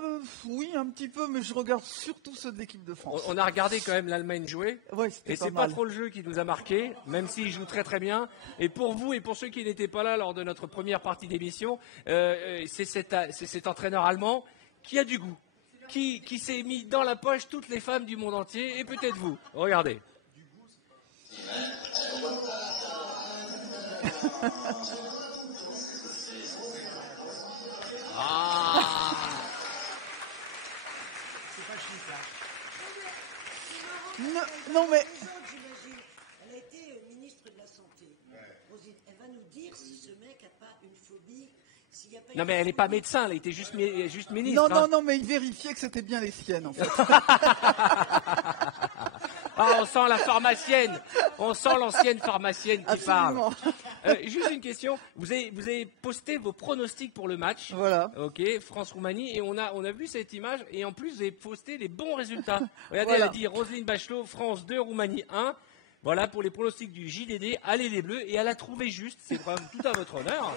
oui, un petit peu, mais je regarde surtout ceux de l'équipe de France. On a regardé quand même l'Allemagne jouer. Ouais, et c'est pas trop le jeu qui nous a marqué, même s'il joue très très bien. Et pour vous et pour ceux qui n'étaient pas là lors de notre première partie d'émission, c'est cet entraîneur allemand qui a du goût, qui s'est mis dans la poche toutes les femmes du monde entier, et peut-être vous. Regardez. Ah. C'est pas chic, hein. Non mais... Elle a été ministre de la Santé. Rosine, elle va nous dire si ce mec n'a pas une phobie. S'il y a pas Non mais elle n'est pas médecin, elle était juste ministre. Non, hein. non, mais il vérifiait que c'était bien les siennes, en fait. Ah, on sent la pharmacienne, on sent l'ancienne pharmacienne qui Absolument. parle. Juste une question, vous avez posté vos pronostics pour le match. Voilà. Ok, France-Roumanie, et on a vu cette image, et en plus vous avez posté les bons résultats. Regardez, Voilà. elle a dit Roselyne Bachelot, France 2, Roumanie 1. Voilà pour les pronostics du JDD, allez les Bleus, et elle a trouvé juste, c'est vraiment tout à votre honneur.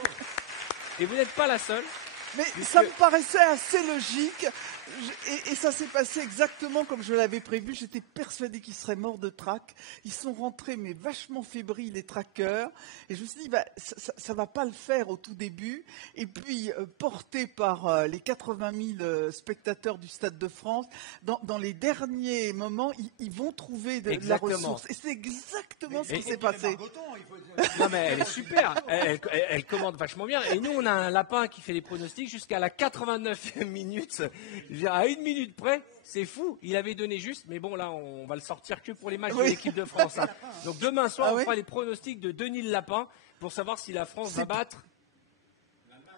Et vous n'êtes pas la seule. Mais ça me paraissait assez logique, et ça s'est passé exactement comme je l'avais prévu. J'étais persuadé qu'ils seraient morts de trac. Ils sont rentrés, mais vachement fébriles, les traqueurs. Et je me suis dit, bah, ça va pas le faire au tout début. Et puis, portés par les 80 000 spectateurs du Stade de France, dans les derniers moments, ils vont trouver de la ressource. Et c'est exactement ce qui s'est passé. Non mais elle est super, elle commande vachement bien. Et nous on a un lapin qui fait les pronostics jusqu'à la 89e minute. Je veux dire, à 1 minute près, c'est fou. Il avait donné juste, mais bon là on va le sortir que pour les matchs de l'équipe de France. Hein. Donc demain soir on fera les pronostics de Denis le Lapin pour savoir si la France va battre.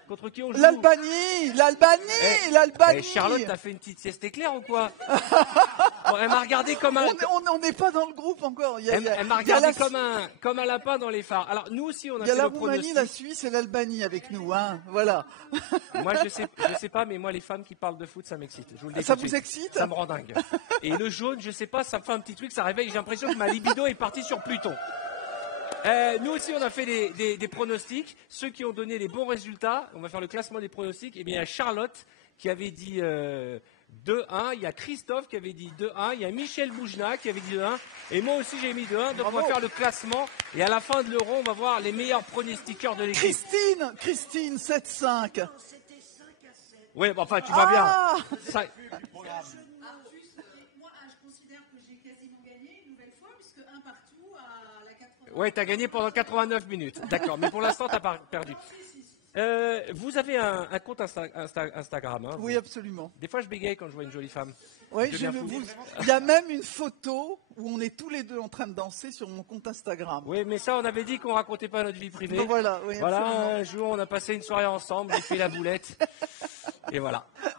Contre qui on joue? L'Albanie. Charlotte, t'as fait une petite sieste éclair ou quoi? Elle m'a regardé comme un... On n'est pas dans le groupe encore. Elle m'a regardé comme un lapin dans les phares. Alors nous aussi on a fait le pronostic. Il y a la Roumanie, la Suisse et l'Albanie avec nous, hein. Voilà. Moi je sais pas, mais moi les femmes qui parlent de foot ça m'excite. Je vous le dis Ça tout de vous suite. excite? Ça me rend dingue. Et le jaune, je sais pas, ça me fait un petit truc, ça réveille. J'ai l'impression que ma libido est partie sur Pluton. Nous aussi, on a fait des pronostics. Ceux qui ont donné les bons résultats, on va faire le classement des pronostics. Eh bien, il y a Charlotte qui avait dit 2-1. Il y a Christophe qui avait dit 2-1. Il y a Michel Boujna qui avait dit 2-1. Et moi aussi, j'ai mis 2-1. Donc, on va faire le classement. Et à la fin de l'Euro, on va voir les meilleurs pronostiqueurs de l'équipe. Christine, 7-5. Oui, bon, enfin, tu vas bien. Ça... Moi, je considère que j'ai quasiment gagné une nouvelle fois, puisque un partout à la 80. Ouais, t'as gagné pendant 89 minutes. D'accord, mais pour l'instant, t'as pas perdu. Vous avez un compte Instagram, hein? Oui, absolument. Des fois, je bégaye quand je vois une jolie femme. Oui, il y a même une photo où on est tous les deux en train de danser sur mon compte Instagram. Oui, mais ça, on avait dit qu'on racontait pas notre vie privée. Donc voilà, oui, voilà, absolument. un jour, on a passé une soirée ensemble, j'ai fait la boulette. Et voilà. Une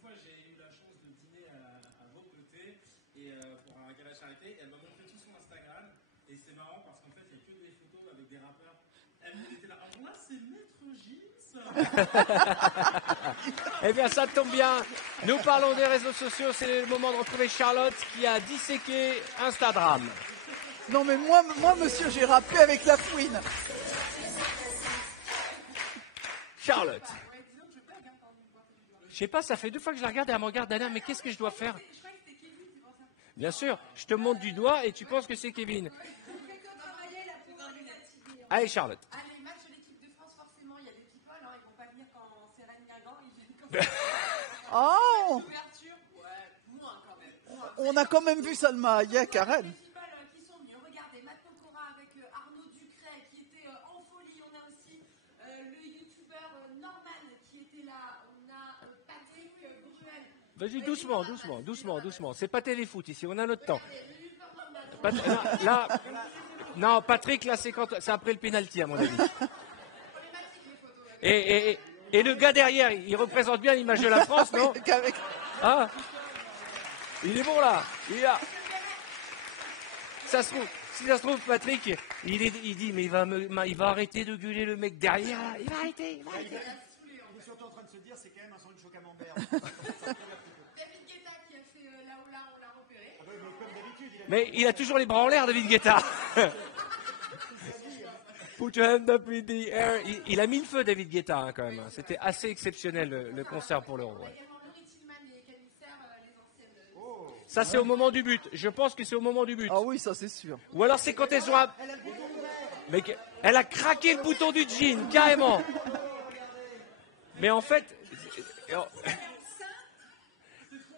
fois, j'ai eu la chance de dîner à vos côtés et pour un gala charité. Elle m'a montré tout son Instagram et c'est marrant parce qu'en fait, il n'y a que des photos avec des rappeurs. Elle était là. Alors là, c'est Maître Gims. Eh bien, ça tombe bien. Nous parlons des réseaux sociaux. C'est le moment de retrouver Charlotte qui a disséqué Instagram. Non, mais moi, monsieur, j'ai rappé avec la fouine. Charlotte. Je sais pas, ça fait 2 fois que je la regarde et elle me regarde derrière, mais qu'est-ce que je dois faire? Bien sûr, je te montre du doigt et tu penses que c'est Kevin. Allez, Charlotte. Les matchs de l'équipe de France, forcément, il y a des people, hein, ils vont pas venir quand c'est Rennes Guingamp, ils viennent quand même. Oh, L'ouverture, ouais, moins quand même. on a quand même vu Salma Hayek à Rennes. Les people qui sont venus, regardez Vas-y, doucement, doucement, doucement, doucement. C'est pas téléfoot ici, on a notre temps. Non, là, non, Patrick, là, c'est après le pénalty, à mon avis. Et le gars derrière, il représente bien l'image de la France, non? Ah, il est bon, là. Il est là. Si ça se trouve, Patrick, il dit, mais il va arrêter de gueuler le mec derrière, là. Il va arrêter. On est surtout en train de se dire, c'est quand même un sandwich au camembert. David Guetta qui a fait là, on l'a repéré. Ah ouais, mais comme d'habitude, Mais il a toujours les bras en l'air, David Guetta. Put your hand up in the air. Il a mis le feu, David Guetta, hein, quand même. C'était assez exceptionnel, le concert pour l'Euro. Ouais. Ça, c'est au moment du but. Je pense que c'est au moment du but. Ah oui, ça c'est sûr. Ou alors c'est quand elles ont... Mais elle a craqué le bouton du jean, carrément. Mais en fait... C'est trop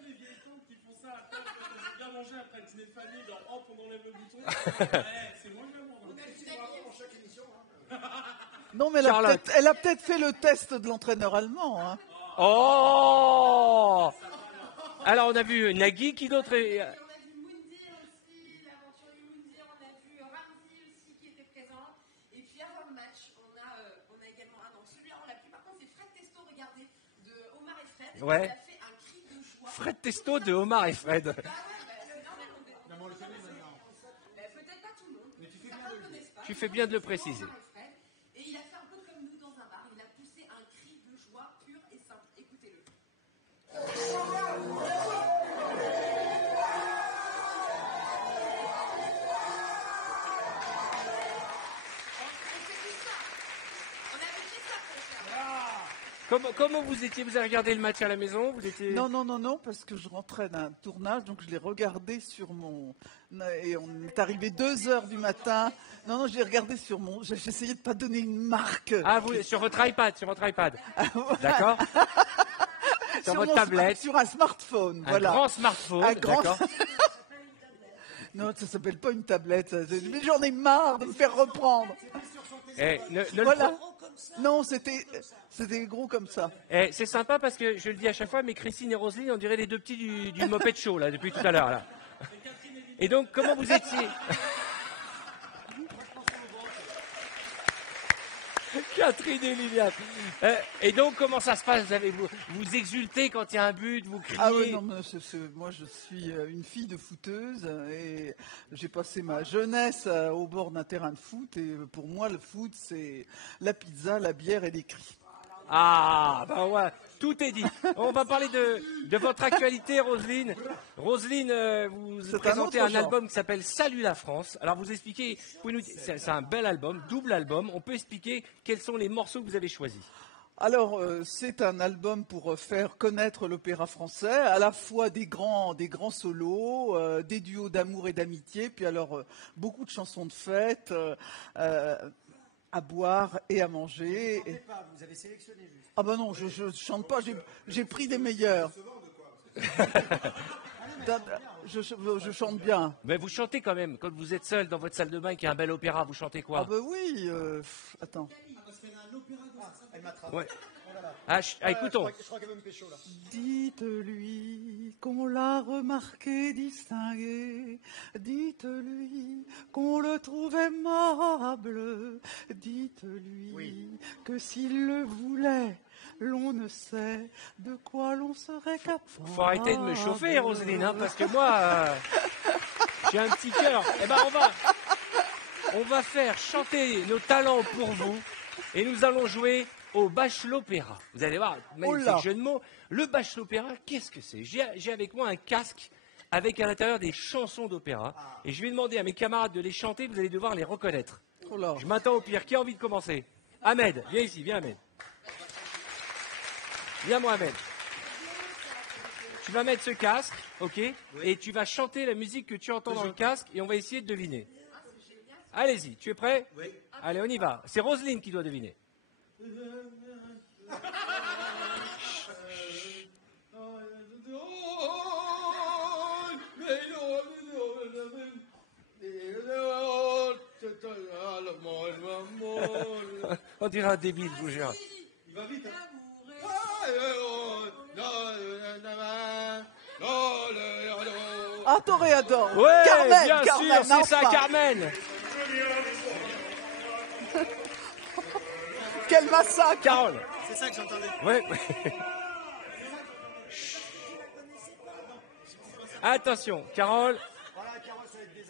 les vieilles tantes qui font ça. J'ai bien mangé après le dîner de famille, genre hop, on enlève le bouton. Ouais, c'est moins glamour. on a le petit rapport pour chaque émission. Non, mais elle a peut-être fait le test de l'entraîneur allemand. Hein. Oh! Alors, on a vu Nagui, qui d'autre est... On a vu Moundir aussi, l'aventurier Moundir, on a vu Ramsey aussi qui était présent. Et puis avant le match, on a également... Ah non, celui-là on l'a plus. Par contre, c'est Fred Testo, regardez, de Omar et Fred. Ouais. Il a fait un cri de joie. Fred Testo de Omar et Fred. Non, mais on le connaît maintenant. Peut-être pas tout le monde. Mais Tu fais bien de le préciser. Et il a fait un peu comme nous dans un bar. Il a poussé un cri de joie pur et simple. Écoutez-le. Comment vous étiez? Vous avez regardé le match à la maison? Vous étiez... Non, parce que je rentrais d'un tournage, donc je l'ai regardé sur mon... Et on est arrivé 2h du matin. Non, je l'ai regardé sur mon... J'essayais de pas donner une marque. Ah, vous, sur votre iPad. D'accord. Sur votre tablette. Sur un smartphone, voilà. Un grand smartphone, d'accord. Non, ça s'appelle pas une tablette. Mais j'en ai marre de me faire reprendre. Voilà. Non, c'était gros comme ça. C'est sympa parce que je le dis à chaque fois, mais Christine et Roselyne, on dirait les deux petits du Moped Show, là, depuis tout à l'heure, là. Et donc, comment vous étiez? Catherine et Liliane. Et donc, comment ça se passe? Vous exultez quand il y a un but, vous criez? Ah oui, non, moi je suis une fille de footeuse et j'ai passé ma jeunesse au bord d'un terrain de foot et pour moi le foot c'est la pizza, la bière et les cris. Ah, bah ouais, tout est dit. On va parler de votre actualité, Roselyne. Roselyne, vous présentez un album qui s'appelle Salut la France. Alors vous expliquez, vous pouvez nous dire, c'est un bel album, double album. On peut expliquer quels sont les morceaux que vous avez choisis? Alors, c'est un album pour faire connaître l'opéra français, à la fois des grands solos, des duos d'amour et d'amitié, puis alors beaucoup de chansons de fête, à boire et à manger. Vous ne pas, vous avez sélectionné juste. Ah ben non, je chante pas, j'ai pris des meilleurs. Je chante bien. Mais vous chantez quand même, quand vous êtes seul dans votre salle de bain et qu'il y a un bel opéra, vous chantez quoi? Ah ben oui, attends. Parce qu'elle a un opéra de ça. Elle m'attrape. Ouais. Oh là là. Écoutons. Je crois qu'elle veut me pécho là. Dites-lui qu'on l'a remarqué distingué, dites-lui qu'on le trouve aimable, dites-lui que s'il le voulait, l'on ne sait de quoi l'on serait capable. Faut arrêter de me chauffer, Roselyne, hein, parce que moi, j'ai un petit cœur. Eh ben, on va faire chanter nos talents pour vous, et nous allons jouer au Bachelopéra. Vous allez voir, magnifique jeu de mots. Le Bachelopéra, qu'est-ce que c'est? J'ai avec moi un casque avec à l'intérieur des chansons d'opéra, et je vais demander à mes camarades de les chanter, vous allez devoir les reconnaître. Je m'attends au pire. Qui a envie de commencer? Ahmed, viens ici, viens Ahmed. Viens Mohamed. Tu vas mettre ce casque, ok? Et tu vas chanter la musique que tu entends dans le casque et on va essayer de deviner. Allez-y, tu es prêt? Oui. Allez, on y va. C'est Roselyne qui doit deviner. On dirait un débile, je vous jure. Il va vite. Hein. Ah, Toréador. Ouais, Carmen, bien Carmen, sûr, c'est ça, enfin. Carmen. Quel massacre. Carole. C'est ça que j'entendais. Ouais. Attention, Carole.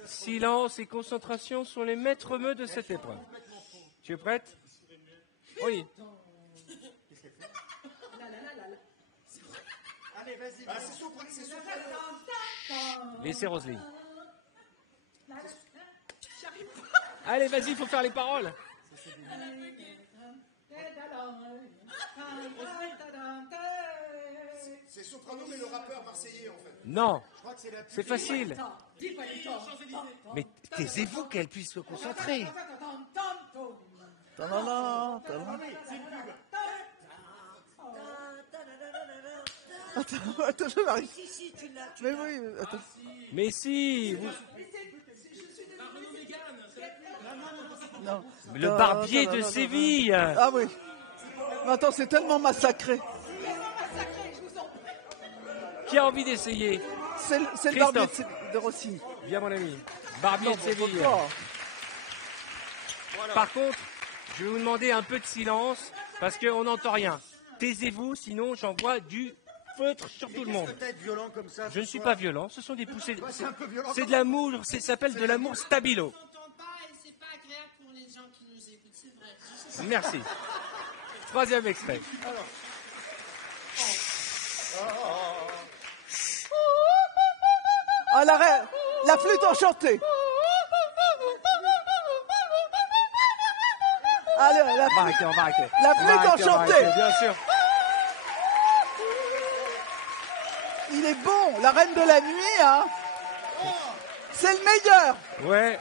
Silence et concentration sont les maîtres mots de cette épreuve. Tu es prête? Oui. Allez, vas-y. Ah, c'est soprano, c'est soprano. Laissez Roselyne. Allez, vas-y, il faut faire les paroles. C'est soprano, mais le rappeur marseillais, en fait. Non, Je crois que c'est la plus... c'est facile. Mais taisez-vous qu'elle puisse se concentrer. Tadadam, tadadam. Attends, je m'arrive. Mais oui, attends. Mais si, vous- Non. le barbier de Séville. Ah oui. Mais attends, c'est tellement massacré. Qui a envie d'essayer? C'est le Christophe. barbier de Rossini. Viens mon ami. Barbier de Séville. Pourquoi? Par contre, je vais vous demander un peu de silence parce qu'on n'entend rien. Taisez-vous, sinon j'envoie du feutre sur tout le monde. Peut-être violent comme ça. Je ne suis pas violent, ce sont des poussées. C'est un peu violent. C'est de l'amour, ça s'appelle de l'amour stabilo. s'entend pas et c'est pas agréable pour les gens qui nous écoutent, c'est vrai. Merci. Troisième extrait. Ah, la flûte enchantée. Allez, On va arrêter, on va arrêter. La On va flûte arrêter, on va enchantée. arrêter, bien sûr. il est bon. La reine de la nuit, hein. C'est le meilleur. Ouais.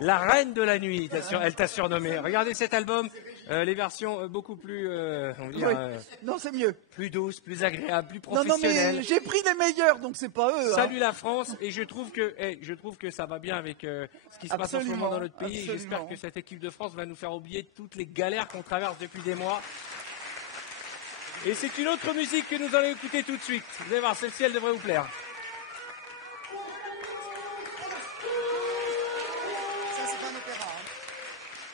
La reine de la nuit, elle t'a surnommé. Regardez cet album, les versions beaucoup plus, on va dire, Oui. Non, c'est mieux. plus douces, plus agréables, plus Non, professionnelles. mais j'ai pris les meilleurs, donc c'est pas eux. hein. Salut la France, et je trouve que ça va bien avec ce qui se passe en ce moment dans notre pays. Et j'espère Absolument. que cette équipe de France va nous faire oublier toutes les galères qu'on traverse depuis des mois. Et c'est une autre musique que nous allons écouter tout de suite. Vous allez voir, celle-ci, elle devrait vous plaire. Ça, c'est pas un opéra.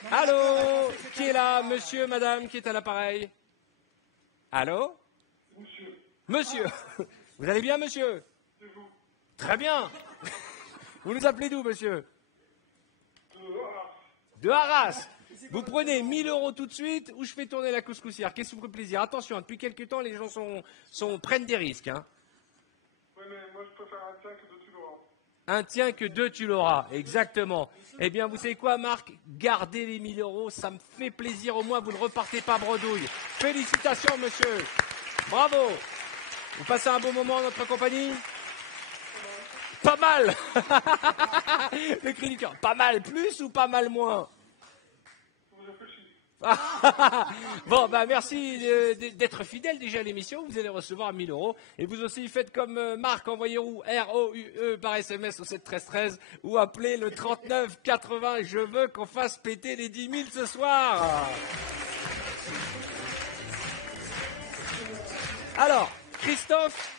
Hein. Allô? Qui est là? Monsieur, madame, qui est à l'appareil? Allô? Monsieur. Vous allez bien, monsieur? Très bien. Vous nous appelez d'où, monsieur? De Arras. Vous prenez 1000 € tout de suite ou je fais tourner la couscoussière? Qu'est-ce qui vous fait plaisir? Attention, depuis quelques temps, les gens prennent des risques. Hein. Ouais, mais moi je préfère un tien que deux, tu l'auras. Un tien que deux, tu l'auras. Exactement. Eh bien, vous savez quoi, Marc? Gardez les 1000 €. Ça me fait plaisir. Au moins, vous ne repartez pas bredouille. Félicitations, monsieur. Bravo. Vous passez un bon moment en notre compagnie? Pas mal. Le cri du cœur. Pas mal plus ou pas mal moins? Bon, bah merci d'être fidèle déjà à l'émission. Vous allez recevoir 1000 €. Et vous aussi, faites comme Marc, envoyez ROUE par SMS au 7 13 13 ou appelez le 39 80. Je veux qu'on fasse péter les 10 000 ce soir. Alors, Christophe,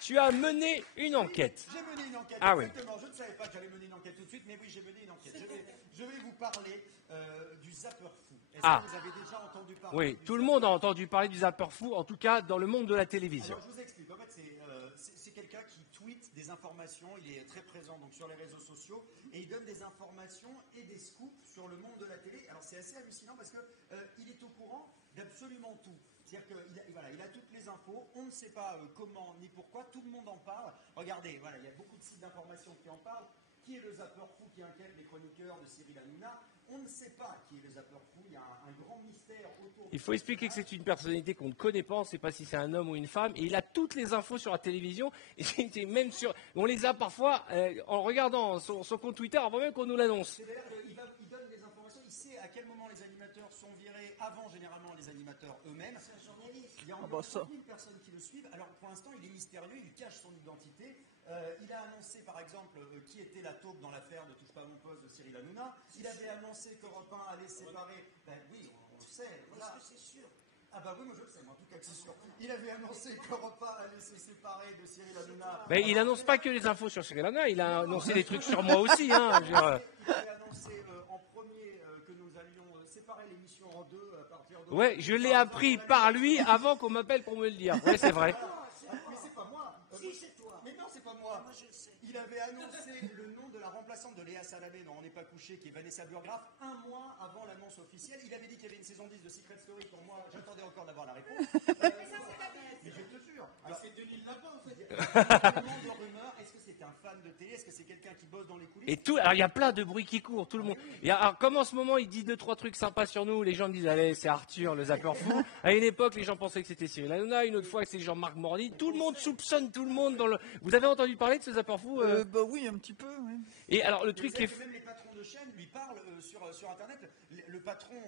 tu as mené une enquête. J'ai mené une enquête. Ah oui. Exactement. Je ne savais pas que j'allais mener une enquête tout de suite, mais oui, j'ai mené une enquête. Je vais vous parler du zapper fou. Est-ce Ah. que vous avez déjà entendu parler Oui, du tout le zapper monde a entendu parler du zapper fou, en tout cas dans le monde de la télévision. Alors, je vous explique. En fait, c'est quelqu'un qui tweet des informations. Il est très présent donc, sur les réseaux sociaux et il donne des informations et des scoops sur le monde de la télé. Alors, c'est assez hallucinant parce que il est au courant d'absolument tout. C'est-à-dire qu'il a toutes les infos. On ne sait pas comment ni pourquoi. Tout le monde en parle. Regardez, voilà, il y a beaucoup de sites d'information qui en parlent. Qui est le zapper fou qui inquiète les chroniqueurs de Cyril Hanouna? On ne sait pas qui est le zapper fou. Il y a un grand mystère autour. Il faut expliquer que c'est une personnalité qu'on ne connaît pas, on ne sait pas si c'est un homme ou une femme, et il a toutes les infos sur la télévision, et c'est même on les a parfois en regardant son compte Twitter avant même qu'on nous l'annonce. C'est-à-dire qu'il donne des informations, il sait à quel moment les animateurs sont virés, avant généralement les animateurs eux-mêmes. C'est un journaliste. Il y a environ 30 000 personnes qui le suivent. Alors pour l'instant, il est mystérieux, il cache son identité. Il a annoncé par exemple qui était la taupe dans l'affaire de Touche pas à mon poste de Cyril Hanouna. Il avait annoncé qu'Europe 1 allait séparer. Ben oui, on le sait. Voilà. Est-ce que c'est sûr? Ah bah oui, moi je le sais, mais en tout cas que c'est sûr. Il avait annoncé qu'Europe 1 allait se séparer de Cyril Hanouna. Mais il n'annonce pas que les infos sur Cyril Hanouna, il a annoncé des trucs sur moi aussi. Hein, je veux dire, Il avait annoncé en premier que nous allions séparer l'émission en deux à partir de... ouais, je l'ai appris par lui avant qu'on m'appelle pour me le dire. Ouais, c'est vrai. Mais c'est pas moi. Si, c'est toi. Mais non, c'est pas moi. Moi, je le sais. Il avait annoncé le nom de la remplaçante de Léa Salamé dans On n'est pas couché, qui est Vanessa Burgraff, un mois avant l'annonce officielle. Il avait dit qu'il y avait une saison 10 de Secret Story. Pour moi, j'attendais encore d'avoir la réponse. Mais je te jure. Alors, c'est Denis Lapin, en fait. Tellement de rumeurs. Est-ce que c'est un fan de télé? Est-ce que c'est quelqu'un qui bosse dans les coulisses? Et tout, alors il y a plein de bruits qui courent, tout le monde. Alors comme en ce moment il dit 2-3 trucs sympas sur nous, les gens me disent allez c'est Arthur le zappeur fou. À une époque les gens pensaient que c'était Cyril Hanouna, une autre fois que c'est Jean-Marc Morny. Tout le monde soupçonne tout le monde dans le. Vous avez entendu parler de ce zappeur fou Bah oui, un petit peu. Oui. Et alors le truc Vous qui est. savez que même les patrons de chaînes lui parlent sur Internet. Le patron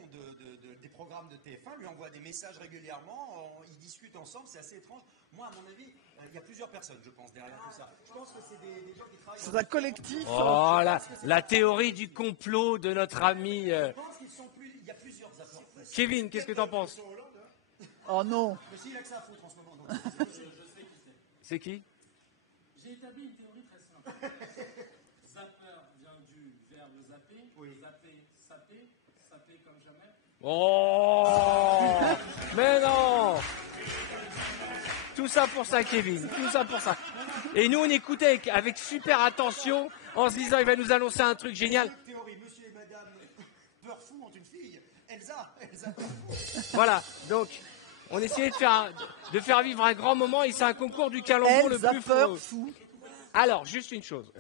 des programmes de TF1 lui envoie des messages régulièrement. Ils discutent ensemble. C'est assez étrange. Moi, à mon avis, il y a plusieurs personnes, je pense, derrière tout ça. Je pense que c'est des gens qui travaillent. C'est un collectif. Oh la théorie du complot de notre ami. Je pense qu'ils sont plus. Il y a plusieurs apports. Kevin, qu'est-ce que t'en penses? Oh non. Mais s'il a que ça à foutre en ce moment. Donc, Je sais qui c'est. C'est qui? J'ai établi une théorie très simple. Zapper vient du verbe zapper, zapper, saper, saper comme jamais. Oh mais non. Tout ça pour ça, Kevin. Tout ça pour ça. Et nous, on écoutait avec super attention, en se disant, il va nous annoncer un truc génial. théorie, monsieur et madame Peurfou ont une fille. Elsa Peurfou. Voilà. Donc, on essayait de faire vivre un grand moment, et c'est un concours du calembour le plus fou. Alors, juste une chose.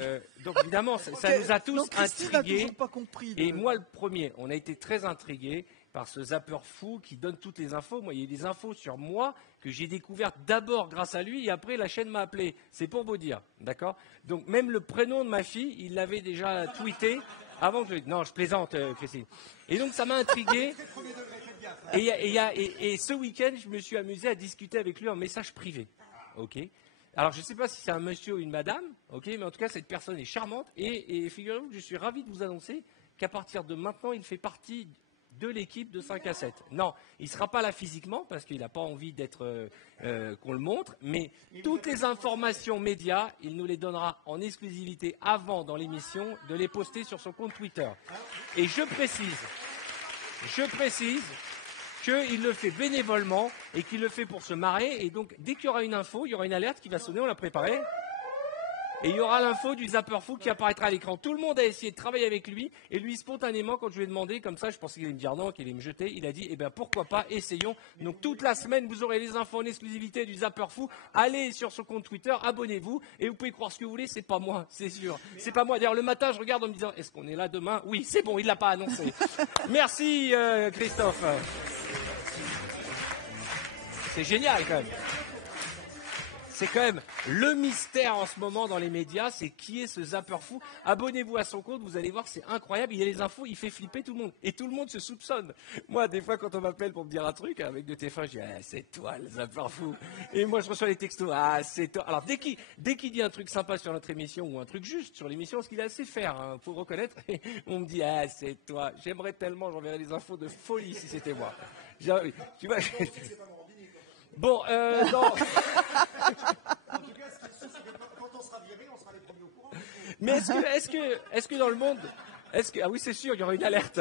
Donc, évidemment, ça nous a tous Donc, Christine n'a intrigués. toujours pas compris. Et moi, le premier, on a été très intrigués par ce zappeur fou qui donne toutes les infos. Moi, il y a des infos sur moi que j'ai découvertes d'abord grâce à lui et après la chaîne m'a appelé. C'est pour vous dire, d'accord? Donc même le prénom de ma fille, il l'avait déjà tweeté avant que je... Non, je plaisante, Christine. Et donc ça m'a intrigué. Et ce week-end, je me suis amusé à discuter avec lui en message privé. Ok. Alors, je ne sais pas si c'est un monsieur ou une madame, ok, mais en tout cas, cette personne est charmante. Et figurez-vous que je suis ravi de vous annoncer qu'à partir de maintenant, il fait partie de l'équipe de 5 à 7. Non, il ne sera pas là physiquement parce qu'il n'a pas envie d'être qu'on le montre, mais toutes les informations médias, il nous les donnera en exclusivité avant dans l'émission de les poster sur son compte Twitter. Et je précise qu'il le fait bénévolement et qu'il le fait pour se marrer. Et donc, dès qu'il y aura une info, il y aura une alerte qui va sonner, on l'a préparé. Et il y aura l'info du zappeur fou qui apparaîtra à l'écran. Tout le monde a essayé de travailler avec lui. Et lui, spontanément, quand je lui ai demandé, comme ça, je pensais qu'il allait me dire non, qu'il allait me jeter. Il a dit, eh bien, pourquoi pas, essayons. Donc, toute la semaine, vous aurez les infos en exclusivité du zappeur fou. Allez sur son compte Twitter, abonnez-vous. Et vous pouvez croire ce que vous voulez, c'est pas moi, c'est sûr. C'est pas moi. D'ailleurs, le matin, je regarde en me disant, est-ce qu'on est là demain? Oui, c'est bon, il l'a pas annoncé. Merci, Christophe. C'est génial, quand même. C'est quand même le mystère en ce moment dans les médias, c'est qui est ce zappeur fou. Abonnez-vous à son compte, vous allez voir, c'est incroyable. Il a les infos, il fait flipper tout le monde. Et tout le monde se soupçonne. Moi, des fois, quand on m'appelle pour me dire un truc, avec de TF1, je dis ah, c'est toi le zappeur fou. Et moi, je reçois les textos, ah, c'est toi. Alors, dès qu'il dit un truc sympa sur notre émission, ou un truc juste sur l'émission, parce qu'il a assez faire, hein, faut le reconnaître, on me dit ah, c'est toi. J'aimerais tellement, j'enverrais des infos de folie si c'était moi. Tu vois, bon, non. En tout cas, ce qui est sûr, c'est que quand on sera viré, on sera les premiers au courant. Mais est-ce que dans le monde, ah oui, c'est sûr, il y aura une alerte.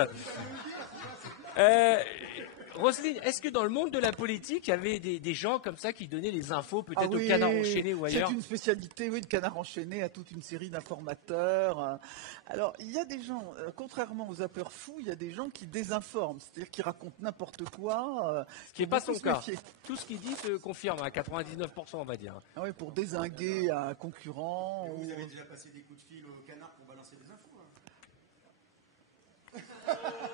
Roselyne, est-ce que dans le monde de la politique, il y avait des gens comme ça qui donnaient les infos, peut-être au Canard enchaîné ou ailleurs? C'est une spécialité, oui, de Canard enchaîné à toute une série d'informateurs. Alors, il y a des gens, contrairement aux zappeurs fous, il y a des gens qui désinforment, c'est-à-dire qui racontent n'importe quoi. Ce qui n'est pas son cas. Tout ce qu'il dit se confirme à 99%, on va dire. Ah oui, pour dézinguer un concurrent. Et vous avez déjà passé des coups de fil au Canard pour balancer des infos, hein.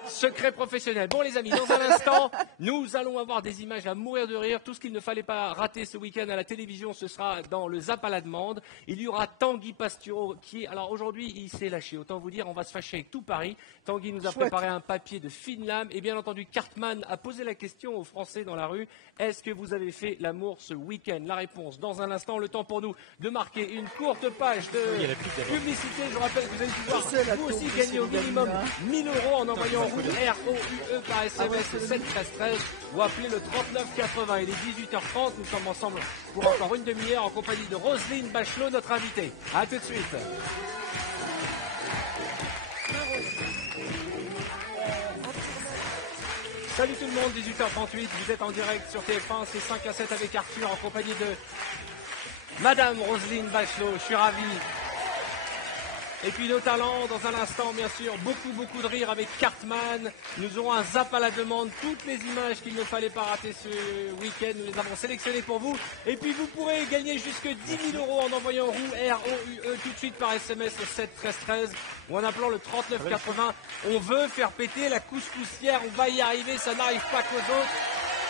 Secret professionnel. Bon les amis, dans un instant, nous allons avoir des images à mourir de rire. Tout ce qu'il ne fallait pas rater ce week-end à la télévision, ce sera dans le Zap à la demande. Il y aura Tanguy Pastureau qui, alors aujourd'hui, il s'est lâché. Autant vous dire, on va se fâcher avec tout Paris. Tanguy nous a préparé un papier de fine lame. Et bien entendu, Cartman a posé la question aux Français dans la rue. Est-ce que vous avez fait l'amour ce week-end? La réponse dans un instant. Le temps pour nous de marquer une courte page de publicité. Je rappelle que vous allez pouvoir vous aussi gagner au minimum 1 000 € en envoyant ROUE par SMS au 7 13 13 ou appelez le 39 80. Il est 18h30, nous sommes ensemble pour encore une demi-heure en compagnie de Roselyne Bachelot, notre invitée. A tout de suite. Salut tout le monde, 18h38, vous êtes en direct sur TF1, c'est 5 à 7 avec Arthur en compagnie de Madame Roselyne Bachelot, je suis ravi. Et puis nos talents, dans un instant bien sûr, beaucoup de rire avec Cartman. Nous aurons un zap à la demande, toutes les images qu'il ne fallait pas rater ce week-end, nous les avons sélectionnées pour vous. Et puis vous pourrez gagner jusque 10 000 € en envoyant ROUE tout de suite par SMS au 7 13 13 ou en appelant le 39 80. On veut faire péter la couscoussière, on va y arriver, ça n'arrive pas qu'aux autres.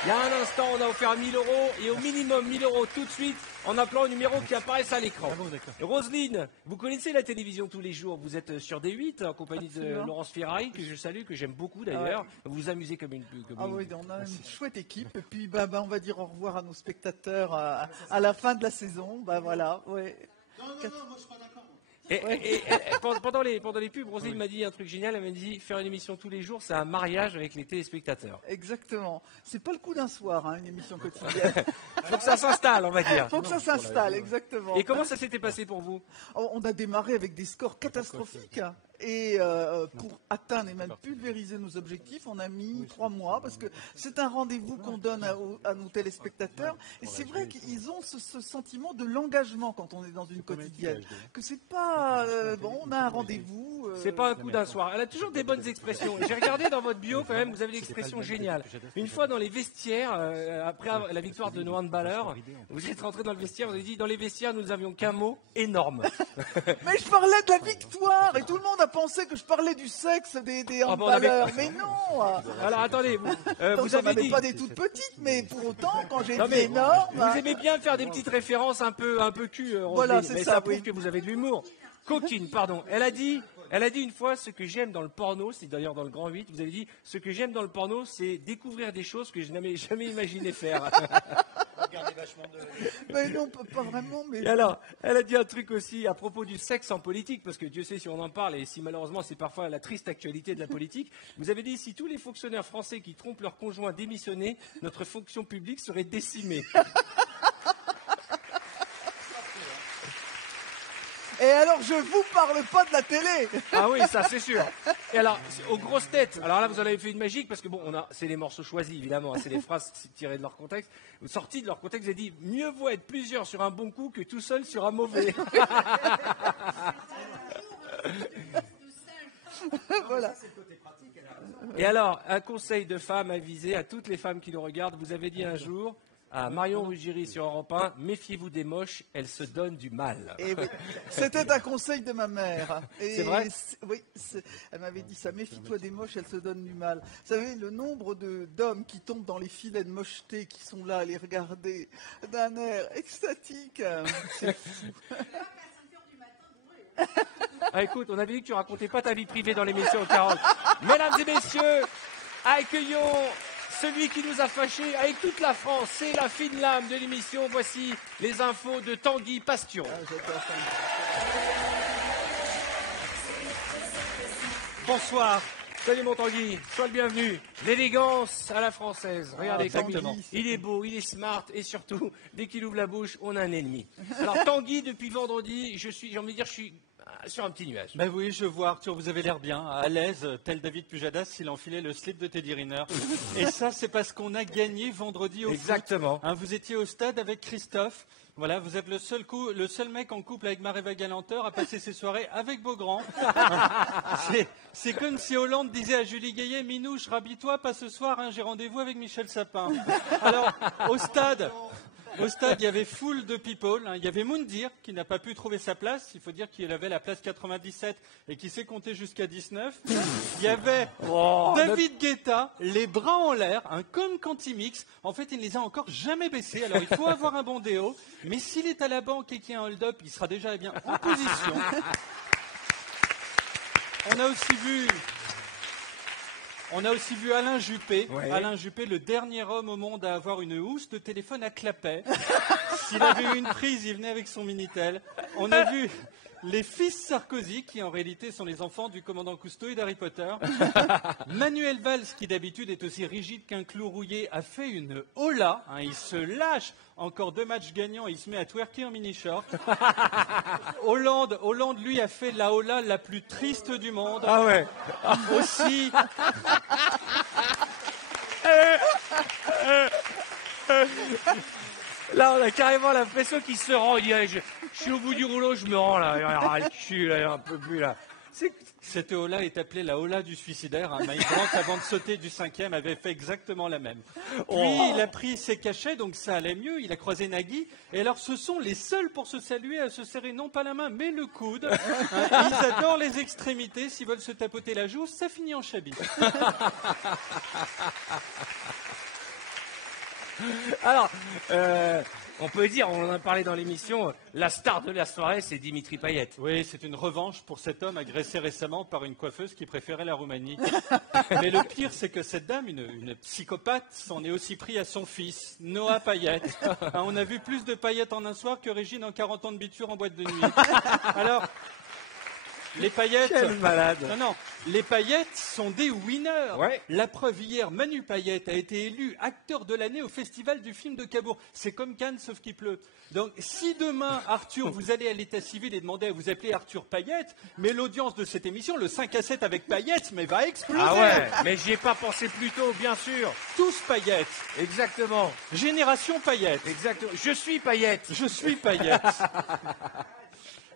Il y a un instant, on a offert 1 000 € et au minimum 1 000 € tout de suite en appelant le numéro qui apparaît à l'écran. Roselyne, vous connaissez la télévision tous les jours. Vous êtes sur D8 en compagnie de Laurence Ferrari, que je salue, que j'aime beaucoup d'ailleurs. Vous vous amusez comme une... Oui, on a une chouette équipe. Et puis, on va dire au revoir à nos spectateurs à la fin de la saison. Voilà, ouais. Non, moi je suis pas d'accord. Et pendant les pubs, Roselyne m'a dit un truc génial, elle m'a dit faire une émission tous les jours, c'est un mariage avec les téléspectateurs. Exactement. C'est pas le coup d'un soir, une émission quotidienne. Faut que ça s'installe, on va dire. Faut que ça s'installe, exactement. Et comment ça s'était passé pour vous? On a démarré avec des scores catastrophiques. Et pour atteindre et même pulvériser nos objectifs, on a mis 3 mois parce que c'est un rendez-vous qu'on donne à nos téléspectateurs. Et c'est vrai qu'ils ont ce sentiment de l'engagement quand on est dans une quotidienne. Que c'est pas on a un rendez-vous. C'est pas un coup d'un soir. Elle a toujours des bonnes expressions. J'ai regardé dans votre bio quand même, vous avez des expressions géniales. Une fois dans les vestiaires, après la victoire de nos handballeurs, vous êtes rentré dans le vestiaire, vous avez dit dans les vestiaires nous n'avions qu'un mot, énorme. Mais je parlais de la victoire et tout le monde a pensé que je parlais du sexe des handballeurs. Mais non. Alors attendez, vous avez dit pas des toutes petites, mais pour autant quand j'ai dit énorme. Vous aimez bien faire des petites références un peu cul, voilà, c'est mais ça prouve que vous avez de l'humour. Coquine, pardon. Elle a dit une fois ce que j'aime dans le porno, c'est d'ailleurs dans le Grand 8, vous avez dit ce que j'aime dans le porno, c'est découvrir des choses que je n'avais jamais imaginé faire. Mais non, pas vraiment. Mais... Et alors, elle a dit un truc aussi à propos du sexe en politique, parce que Dieu sait si on en parle et si malheureusement c'est parfois la triste actualité de la politique. Vous avez dit si tous les fonctionnaires français qui trompent leur conjoint démissionnaient, notre fonction publique serait décimée. Et alors, je vous parle pas de la télé. Ah oui, ça c'est sûr. Et alors, aux grosses têtes, alors là vous en avez fait une magique parce que c'est les morceaux choisis évidemment, c'est des phrases tirées de leur contexte, sorties de leur contexte. Vous avez dit mieux vaut être plusieurs sur un bon coup que tout seul sur un mauvais. Voilà. Et alors, un conseil de femme avisé à toutes les femmes qui nous regardent. Vous avez dit un jour à Marion Ruggieri sur Europe 1, méfiez-vous des moches, elles se donnent du mal. Et oui. C'était un conseil de ma mère. C'est vrai? Oui, elle m'avait dit ça, méfie-toi des moches, elles se donnent du mal. Vous savez, le nombre d'hommes qui tombent dans les filets de mocheté, qui sont là à les regarder d'un air extatique, c'est fou. Ah, écoute, on avait dit que tu racontais pas ta vie privée dans l'émission, Carole. Mesdames et messieurs, accueillons celui qui nous a fâchés avec toute la France. C'est la fine lame de l'émission. Voici les infos de Tanguy Pastion. Bonsoir. Salut mon Tanguy, sois le bienvenu. L'élégance à la française. Regardez comme il est beau, il est smart et surtout, dès qu'il ouvre la bouche, on a un ennemi. Alors Tanguy, depuis vendredi, je suis sur un petit nuage. Ben oui, je vois Arthur, vous avez l'air bien, à l'aise, tel David Pujadas s'il enfilait le slip de Teddy Riner. Et ça, c'est parce qu'on a gagné vendredi au Exactement. foot. Vous étiez au stade avec Christophe. Voilà, vous êtes le seul mec en couple avec Maréva Galanteur à passer ses soirées avec Beaugrand. C'est comme si Hollande disait à Julie Gaillet, Minouche, rhabille-toi, pas ce soir, j'ai rendez-vous avec Michel Sapin. Alors, au stade, il y avait full de people. Il y avait Moundir qui n'a pas pu trouver sa place. Il faut dire qu'il avait la place 97 et qui s'est compté jusqu'à 19. Il y avait David Guetta, les bras en l'air, comme Cantimix. En fait, il ne les a encore jamais baissés. Alors, il faut avoir un bon déo. Mais s'il est à la banque et qu'il y a un hold-up, il sera déjà bien en position. On a aussi vu Alain Juppé. Ouais. Alain Juppé, le dernier homme au monde à avoir une housse de téléphone à clapet. S'il avait eu une prise, il venait avec son Minitel. On a vu les fils Sarkozy, qui en réalité sont les enfants du commandant Cousteau et d'Harry Potter. Manuel Valls, qui d'habitude est aussi rigide qu'un clou rouillé, a fait une hola. Il se lâche. Encore 2 matchs gagnants, il se met à twerker en mini-short. Hollande, lui, a fait la hola la plus triste du monde. Ah ouais. Aussi. Là, on a carrément l'impression qu'il se rend. Il dit, je suis au bout du rouleau, je me rends là. Il a le cul, là, il en peut plus là. Cette hola est appelée la hola du suicidaire. Mike Brandt, avant de sauter du 5e, avait fait exactement la même. Puis, il a pris ses cachets, donc ça allait mieux. Il a croisé Nagui. Et alors, ce sont les seuls pour se saluer à se serrer non pas la main, mais le coude. Ils adorent les extrémités. S'ils veulent se tapoter la joue, ça finit en chabis. Alors, on peut dire, on en a parlé dans l'émission, la star de la soirée, c'est Dimitri Payet. Oui, c'est une revanche pour cet homme agressé récemment par une coiffeuse qui préférait la Roumanie. Mais le pire, c'est que cette dame, une psychopathe, s'en est aussi pris à son fils, Noah Payet. On a vu plus de Payet en un soir que Régine en 40 ans de biture en boîte de nuit. Alors... les paillettes. Quel malade. Non, les paillettes sont des winners. Ouais. La preuve, hier, Manu Payet a été élu acteur de l'année au Festival du film de Cabourg. C'est comme Cannes, sauf qu'il pleut. Donc, si demain, Arthur, vous allez à l'état civil et demander à vous appeler Arthur Payet, mais l'audience de cette émission, le 5 à 7 avec Payet, mais va exploser. Ah ouais, mais j'y ai pas pensé plus tôt, bien sûr. Tous Payet. Exactement. Génération Payet. Exactement. Je suis Payet. Je suis Payet.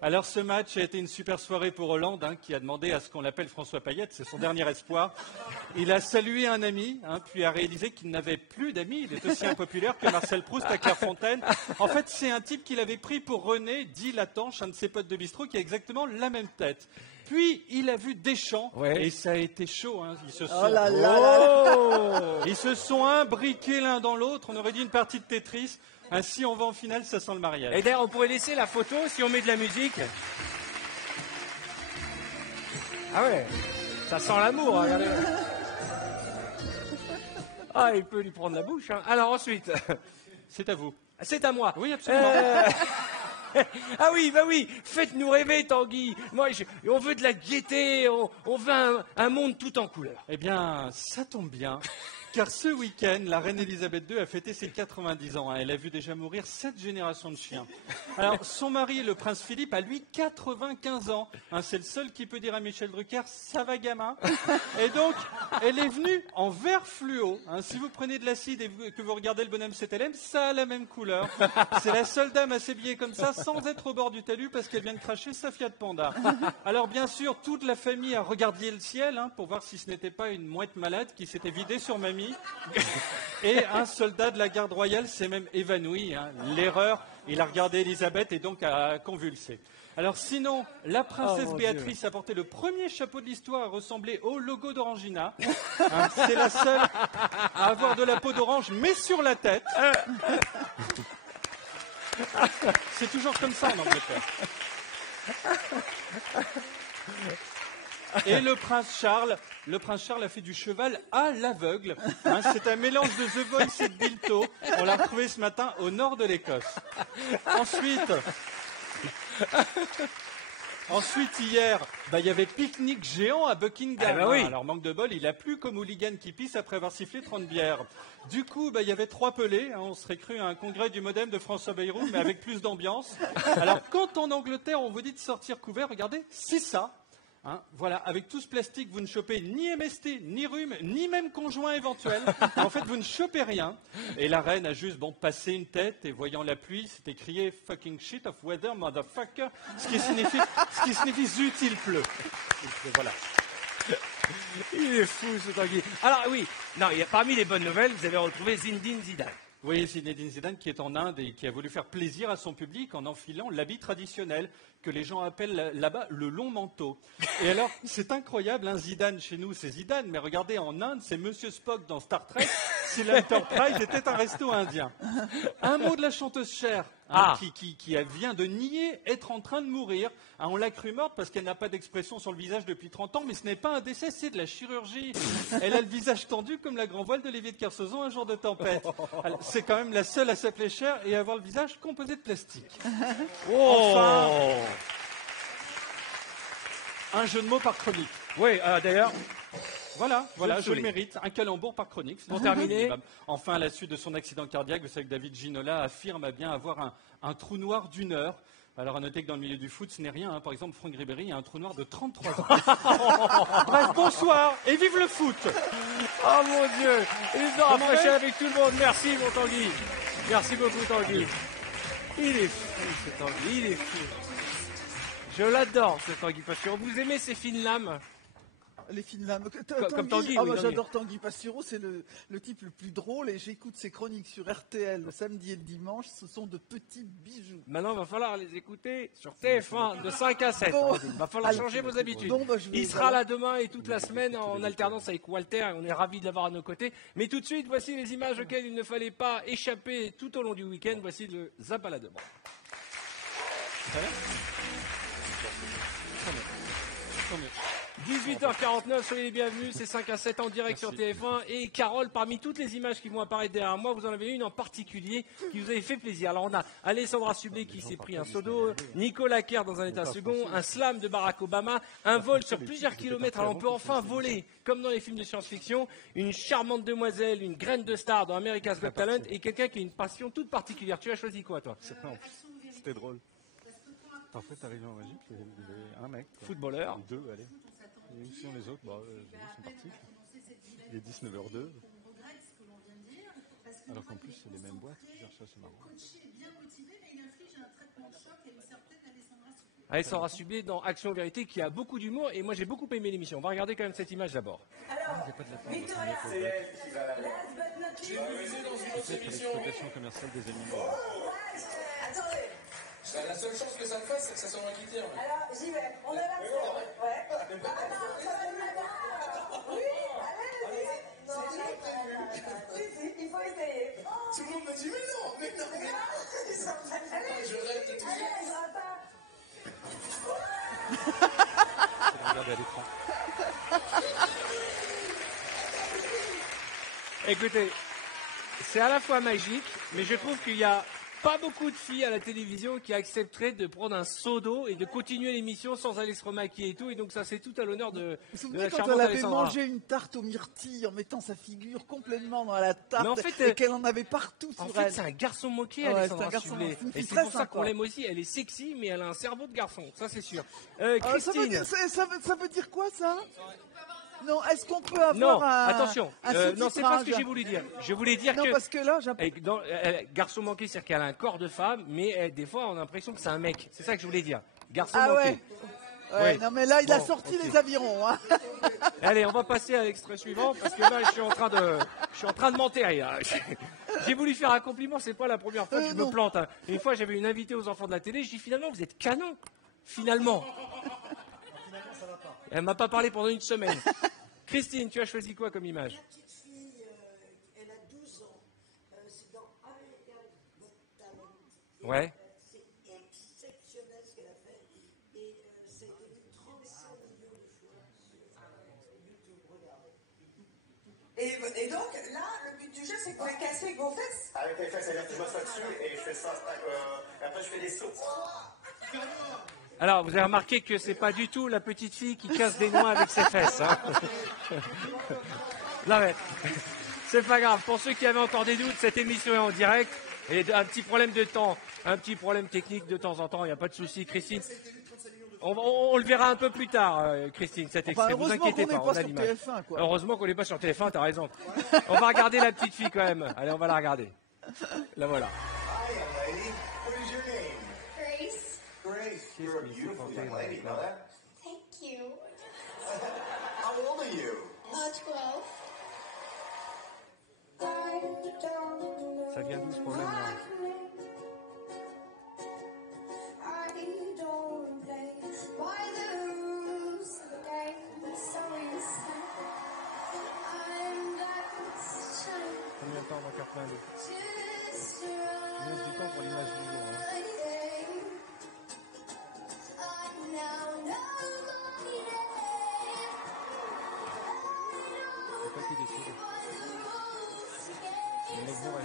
Alors ce match a été une super soirée pour Hollande, qui a demandé à ce qu'on l'appelle François Payet, c'est son dernier espoir. Il a salué un ami, puis a réalisé qu'il n'avait plus d'amis. Il est aussi impopulaire que Marcel Proust à Clairefontaine. En fait, c'est un type qu'il avait pris pour René, dit Latanche, un de ses potes de bistrot, qui a exactement la même tête. Puis, il a vu Deschamps, et ça a été chaud. Ils se sont, ils se sont imbriqués l'un dans l'autre. On aurait dit une partie de Tetris. Si on va en finale, ça sent le mariage. Et d'ailleurs, on pourrait laisser la photo si on met de la musique. Ah ouais, ça sent l'amour, regardez. Ah, il peut lui prendre la bouche. Alors ensuite, c'est à vous. C'est à moi. Oui, absolument. Ah oui, bah oui, faites-nous rêver, Tanguy. Moi, on veut de la gaieté, on veut un monde tout en couleurs. Eh bien, ça tombe bien. Car ce week-end, la reine Elisabeth II a fêté ses 90 ans. Elle a vu déjà mourir 7 générations de chiens. Alors, son mari, le prince Philippe, a lui 95 ans. C'est le seul qui peut dire à Michel Drucker, ça va gamin. Et donc, elle est venue en vert fluo. Si vous prenez de l'acide et que vous regardez le bonhomme CTLM, ça a la même couleur. C'est la seule dame à s'habiller comme ça, sans être au bord du talus, parce qu'elle vient de cracher sa Fiat Panda. Alors, bien sûr, toute la famille a regardé le ciel pour voir si ce n'était pas une mouette malade qui s'était vidée sur mamie. Et un soldat de la garde royale s'est même évanoui. L'erreur, il a regardé Elisabeth et donc a convulsé. Alors sinon, la princesse Béatrice a porté le premier chapeau de l'histoire à ressembler au logo d'Orangina. C'est la seule à avoir de la peau d'orange, mais sur la tête. C'est toujours comme ça en Angleterre. Et le prince Charles a fait du cheval à l'aveugle. C'est un mélange de The Voice et de Bilto. On l'a retrouvé ce matin au nord de l'Écosse. Ensuite, hier, il y avait pique-nique géant à Buckingham. Oui. Alors, manque de bol, il a plu comme hooligan qui pisse après avoir sifflé 30 bières. Du coup, il y avait 3 pelés. On serait cru à un congrès du modem de François Bayrou, mais avec plus d'ambiance. Alors, quand en Angleterre, on vous dit de sortir couvert, regardez, c'est ça. Voilà, avec tout ce plastique, vous ne chopez ni MST, ni rhume, ni même conjoint éventuel. En fait, vous ne chopez rien. Et la reine a juste passé une tête et voyant la pluie, s'est écrié « fucking shit of weather, motherfucker », ce qui signifie « zut, il pleut ». Voilà. Il est fou, ce Tanguy. Alors oui, parmi les bonnes nouvelles, vous avez retrouvé Zinedine Zidane. Oui, Zinedine Zidane qui est en Inde et qui a voulu faire plaisir à son public en enfilant l'habit traditionnel que les gens appellent là-bas le long manteau. Et alors, c'est incroyable, Zidane chez nous, c'est Zidane, mais regardez, en Inde, c'est Monsieur Spock dans Star Trek, si l'Enterprise était un resto indien. Un mot de la chanteuse Cher, qui vient de nier être en train de mourir. On l'a cru morte parce qu'elle n'a pas d'expression sur le visage depuis 30 ans, mais ce n'est pas un décès, c'est de la chirurgie. Elle a le visage tendu comme la grand voile de Lévi de Kersauzon un jour de tempête. Alors, c'est quand même la seule à s'appeler Cher et avoir le visage composé de plastique. un jeu de mots par chronique. Oui, d'ailleurs, Voilà, je Désolé. le mérite. Un calembour par chronique. Pour terminer- Enfin, à la suite de son accident cardiaque, vous savez que David Ginola affirme à bien avoir un trou noir d'1 heure. Alors, à noter que dans le milieu du foot, ce n'est rien. Hein. Par exemple, Franck Ribéry a un trou noir de 33 ans. Bref, bonsoir et vive le foot. oh mon Dieu, ils ont rapproché avec tout le monde. Merci, mon Tanguy. Merci beaucoup, Tanguy. Il est fou, ce Tanguy, il est fou. Je l'adore, ce Tanguy Pastureau. Vous aimez ces fines lames? Les fines lames. Comme Tanguy, Ah, oui, moi, Tanguy. j'adore Tanguy Pastureau, c'est le type le plus drôle et j'écoute ses chroniques sur RTL le samedi et le dimanche. Ce sont de petits bijoux. Maintenant, il va falloir les écouter sur TF1 de 5 à 7. Bon. Il va falloir changer vos habitudes. Bon, bah, je vais- Il sera là demain et toute la semaine en alternance avec Walter. Et on est ravis de l'avoir à nos côtés. Mais tout de suite, voici les images auxquelles il ne fallait pas échapper tout au long du week-end. Voici le Zabaladement. Ça va 18h49, soyez les bienvenus, c'est 5 à 7 en direct sur TF1. Et Carole, parmi toutes les images qui vont apparaître derrière moi, vous en avez une en particulier qui vous avait fait plaisir. Alors on a Alessandra Sublet qui s'est pris un seau d'eau, Nicolas Kerr dans un état second, un slam de Barack Obama, un vol sur plusieurs kilomètres. Alors on peut enfin voler, comme dans les films de science-fiction, une charmante demoiselle, une graine de star dans America's Got Talent et quelqu'un qui a une passion toute particulière. Tu as choisi quoi toi? C'était drôle. En fait, arrivé en Magique, il y avait un mec. Quoi. Footballeur. Deux, allez. Et où sont les autres? Ils sont partis. Il est 19h02. Alors qu'en plus, c'est les mêmes boîtes. Ça, c'est marrant. Alessandra Sublet dans Action Vérité qui a beaucoup d'humour et moi j'ai beaucoup aimé l'émission. On va regarder quand même cette image d'abord. J'ai musé dans une autre émission. L'exploitation commerciale des animaux. Attendez, La seule chance que ça me fasse, c'est que ça soit moi qui tire. alors j'y vais. On est là pour. Ouais. Ah non, ça va être d'accord. Oui, allez. Si, il faut essayer. Tout le monde me dit, mais non. Je rêve de tout ça. Allez, je vais pas. Regardez à l'écran. Écoutez, c'est à la fois magique, mais je trouve qu'il y a pas beaucoup de filles à la télévision qui accepteraient de prendre un seau d'eau et de continuer l'émission sans aller se remaquiller et tout. Et donc ça, c'est tout à l'honneur de, Vous vous de souvenez la quand charmante elle avait Alessandra. mangé une tarte aux myrtilles en mettant sa figure complètement dans la tarte Mais en fait, et qu'elle en avait partout sur En elle. fait, c'est un garçon moqué, Ouais, Alessandra c'est un garçon Sublet. moqué. Une fille Et c'est très pour ça sympa. qu'on l'aime aussi. Elle est sexy, mais elle a un cerveau de garçon. Ça, c'est sûr. Ça veut Christine. dire, ça veut dire quoi ça? Non, est-ce qu'on peut avoir Non, un attention. un Non, c'est pas ce que sous-titrage j'ai voulu dire. Je voulais dire Non, que parce que là, garçon manqué, c'est-à-dire qu'elle a un corps de femme, mais des fois, on a l'impression que c'est un mec. C'est ça que je voulais dire. Garçon Ah manqué. ouais. Ouais, Oui. non mais là, il a Bon, sorti ok. les avirons. Hein. Allez, on va passer à l'extrait suivant parce que là, je suis en train de m'enterrer. Là. J'ai voulu faire un compliment, c'est pas la première fois que je me non. plante. Hein. Une fois, j'avais une invitée aux enfants de la télé. Je dis finalement, vous êtes canon. Finalement. Elle m'a pas parlé pendant une semaine. Christine, tu as choisi quoi comme image? La petite fille, elle a 12 ans. C'est dans America's Got Talent. Ouais. C'est exceptionnel ce qu'elle a fait. Et ça a été vu 35 millions de fois sur YouTube. Regardez. Et donc, là, le but du jeu, c'est qu'on va casser vos fesses. Avec les fesses, c'est-à-dire que je m'assois dessus et je fais ça. Et après, je fais des sauts. Alors, vous avez remarqué que c'est pas du tout la petite fille qui casse des noix avec ses fesses. Hein. Non mais, c'est pas grave. Pour ceux qui avaient encore des doutes, cette émission est en direct. Et un petit problème de temps, un petit problème technique de temps en temps, il n'y a pas de souci, Christine. On le verra un peu plus tard, Christine, cet extrait. Vous heureusement inquiétez qu'on n'est pas, pas on a sur l'image. TF1, quoi. Heureusement qu'on n'est pas sur TF1, t'as raison. On va regarder la petite fille quand même. Allez, on va la regarder. La voilà. Hi, young lady. What is your name? Grace, Grace. You're a beautiful young lady. You know that? thank you. How old are you? 12. Ça vient d'où ce problème-là? Combien de temps avant qu'elle reprenne l'eau? Il laisse du temps pour l'image du jour. Hein. C'est pas qui décide. Le mec bourré.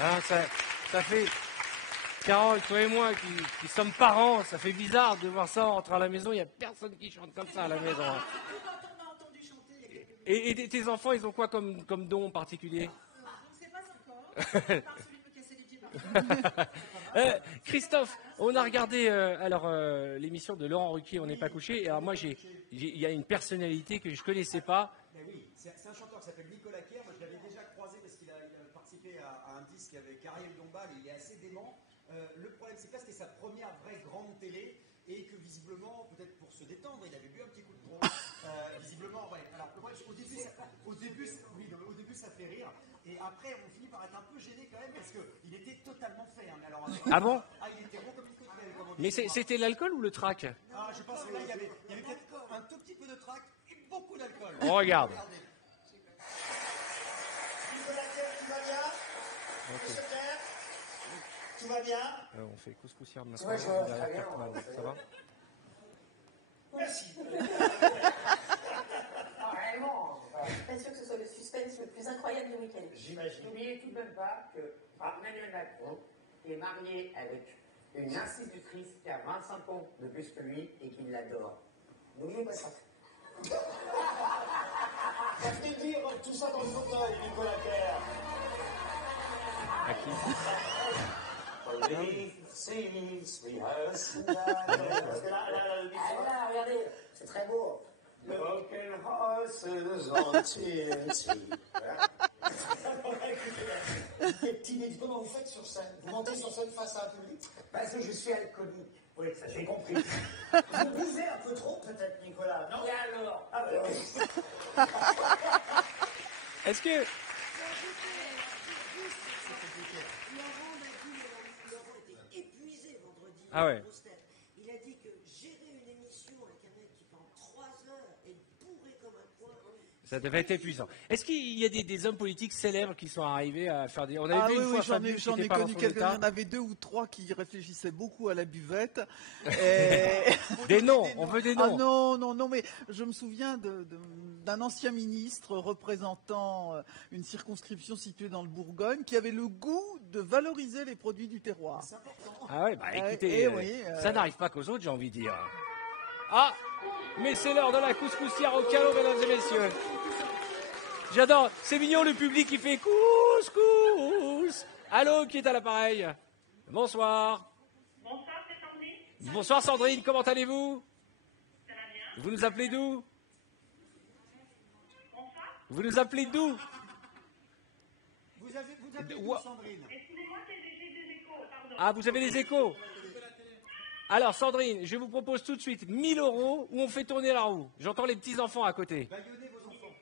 Hein, ça fait... Carole, toi et moi qui sommes parents, ça fait bizarre de voir ça entrer à la maison. Il n'y a personne qui chante comme ça à la maison. Hein. Et tes enfants, ils ont quoi comme don en particulier? Je ne sais pas encore. Par celui de me casser les pieds. Christophe, on a regardé l'émission de Laurent Ruquier, On n'est pas couché. Et alors moi, il y a une personnalité que je ne connaissais pas. Ben oui, c'est un chanteur qui s'appelle Nicolas Kerr. Moi, je l'avais déjà croisé parce qu'il a participé à un disque avec Ariel Dombal. Il est assez dément. Le problème, c'est que là, c'était sa première vraie grande télé et que visiblement, peut-être pour se détendre, il avait bu un petit coup de trop. Visiblement, ouais. Alors, au début, ça fait rire. Et après, on finit par être un peu gêné quand même parce qu'il était totalement fait. Hein. Alors, ah bon? Ah, il était rond comme une côte belle, comme on dit. Mais c'était l'alcool ou le trac? Ah, je pense que là, il y avait peut-être un tout petit peu de trac et beaucoup d'alcool. On regarde. Nicolas Kerr, tu vas bien? Monsieur Kerr, tout va bien? On fait couscoussière maintenant. Ouais, très bien. Ça va? Merci. Réellement, je suis pas sûr que ce soit le suspense le plus incroyable du week-end. J'imagine. N'oubliez tout de même pas que Emmanuel Macron est marié avec une institutrice qui a 25 ans de plus que lui et qui l'adore. N'oubliez pas ça. Ça fait dire tout ça dans le fauteuil, Nicolas Kerr. À qui? Ah, regardez, c'est très beau. Broken horses on TNT. Comment vous faites sur scène? Vous montez sur scène face à un public? Parce que je suis alcoolique. Oui, ça j'ai compris. Vous buvez un peu trop, peut-être, Nicolas, non? Et alors? Ah, ben oui. Est-ce que... Laurent était épuisé vendredi. Ah ouais. Il a dit que gérer une émission avec un mec qui parle 3 heures et bourré comme un coin. Ça devait être épuisant. Est-ce qu'il y a des hommes politiques célèbres qui sont arrivés à faire des... On avait vu une fois Fabius qui j'en était ai pas dans connu son quelqu'un. Il y état. en avait 2 ou 3 qui réfléchissaient beaucoup à la buvette. Et... Des noms, on veut des noms. Ah non, mais je me souviens d'un ancien ministre représentant une circonscription située dans le Bourgogne qui avait le goût de valoriser les produits du terroir. Ah ouais, bah écoutez, ça n'arrive pas qu'aux autres, j'ai envie de dire. Ah, mais c'est l'heure de la couscoussière au calot, mesdames et messieurs. J'adore, c'est mignon le public qui fait couscous. Allô, qui est à l'appareil? Bonsoir. Bonsoir, c'est Sandrine. Bonsoir Sandrine, comment allez-vous? Ça va bien. Vous nous appelez d'où? Bonsoir. Vous nous appelez d'où? Vous avez où, Sandrine? Excusez-moi, j'ai des échos, pardon. Ah, vous avez les échos? Alors Sandrine, je vous propose tout de suite 1000 € où on fait tourner la roue. J'entends les petits-enfants à côté. Baillonnez vos enfants.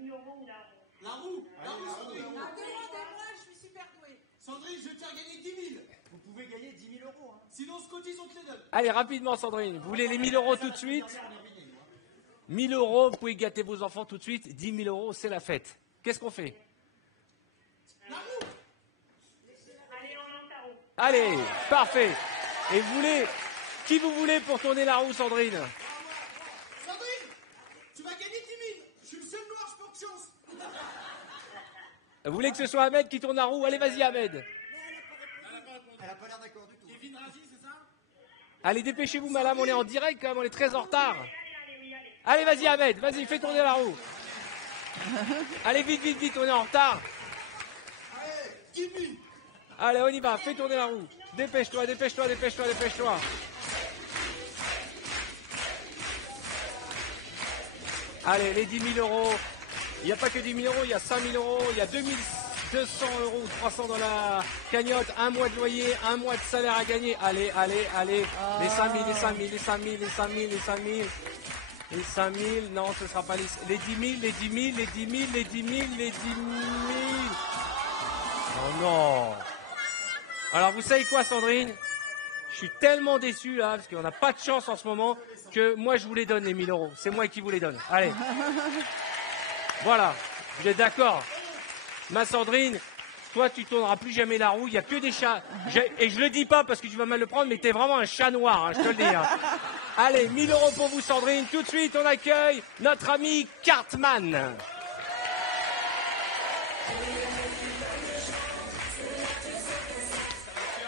1000 € ou la roue? La roue? La roue, Sandrine. Demandez-moi, je suis super douée. Sandrine, je vais te faire gagner 10 000. Vous pouvez gagner 10 000 €. Hein. Sinon, Scotty, on te les donne. Allez, rapidement Sandrine, vous voulez les 1000 € tout de suite? 1000 €, vous pouvez gâter vos enfants tout de suite. 10 000 €, c'est la fête. Qu'est-ce qu'on fait? La roue. Allez, on lance la roue. Allez, parfait. Et vous voulez... Qui vous voulez pour tourner la roue, Sandrine? Sandrine, tu vas gagner 10 000. Je suis le seul noir, je porte chance. Vous voulez que ce soit Ahmed qui tourne la roue? Allez, vas-y Ahmed. Elle n'a pas l'air d'accord du tout. Kevin Razi, c'est ça? Allez, dépêchez-vous madame, on est en direct quand même, on est très en retard. Allez, vas-y Ahmed, vas-y, fais tourner la roue. Allez, vite, vite, vite, on est en retard. Allez, 10 000. Allez, on y va, fais tourner la roue. Dépêche-toi, dépêche-toi, dépêche-toi, dépêche-toi. Allez, les 10 000 €. Il n'y a pas que 10 000 €, il y a 5 000 €, il y a 2200 € ou 300 dans la cagnotte, un mois de loyer, un mois de salaire à gagner. Allez, allez, allez. Les 5 000, les 5 000, les 5 000, les 5 000, les 5 000. Les 5 000, non, ce ne sera pas les 10 000, les 10 000, les 10 000, les 10 000, les 10 000. Oh non. Alors, vous savez quoi, Sandrine? Je suis tellement déçu, là, parce qu'on n'a pas de chance en ce moment, que moi, je vous les donne, les 1000 €. C'est moi qui vous les donne. Allez. Voilà. Vous êtes d'accord? Ma Sandrine, toi, tu tourneras plus jamais la roue. Il n'y a que des chats. Et je le dis pas parce que tu vas mal le prendre, mais t'es vraiment un chat noir, hein, je te le dis. Hein. Allez, 1000 € pour vous, Sandrine. Tout de suite, on accueille notre ami Cartman.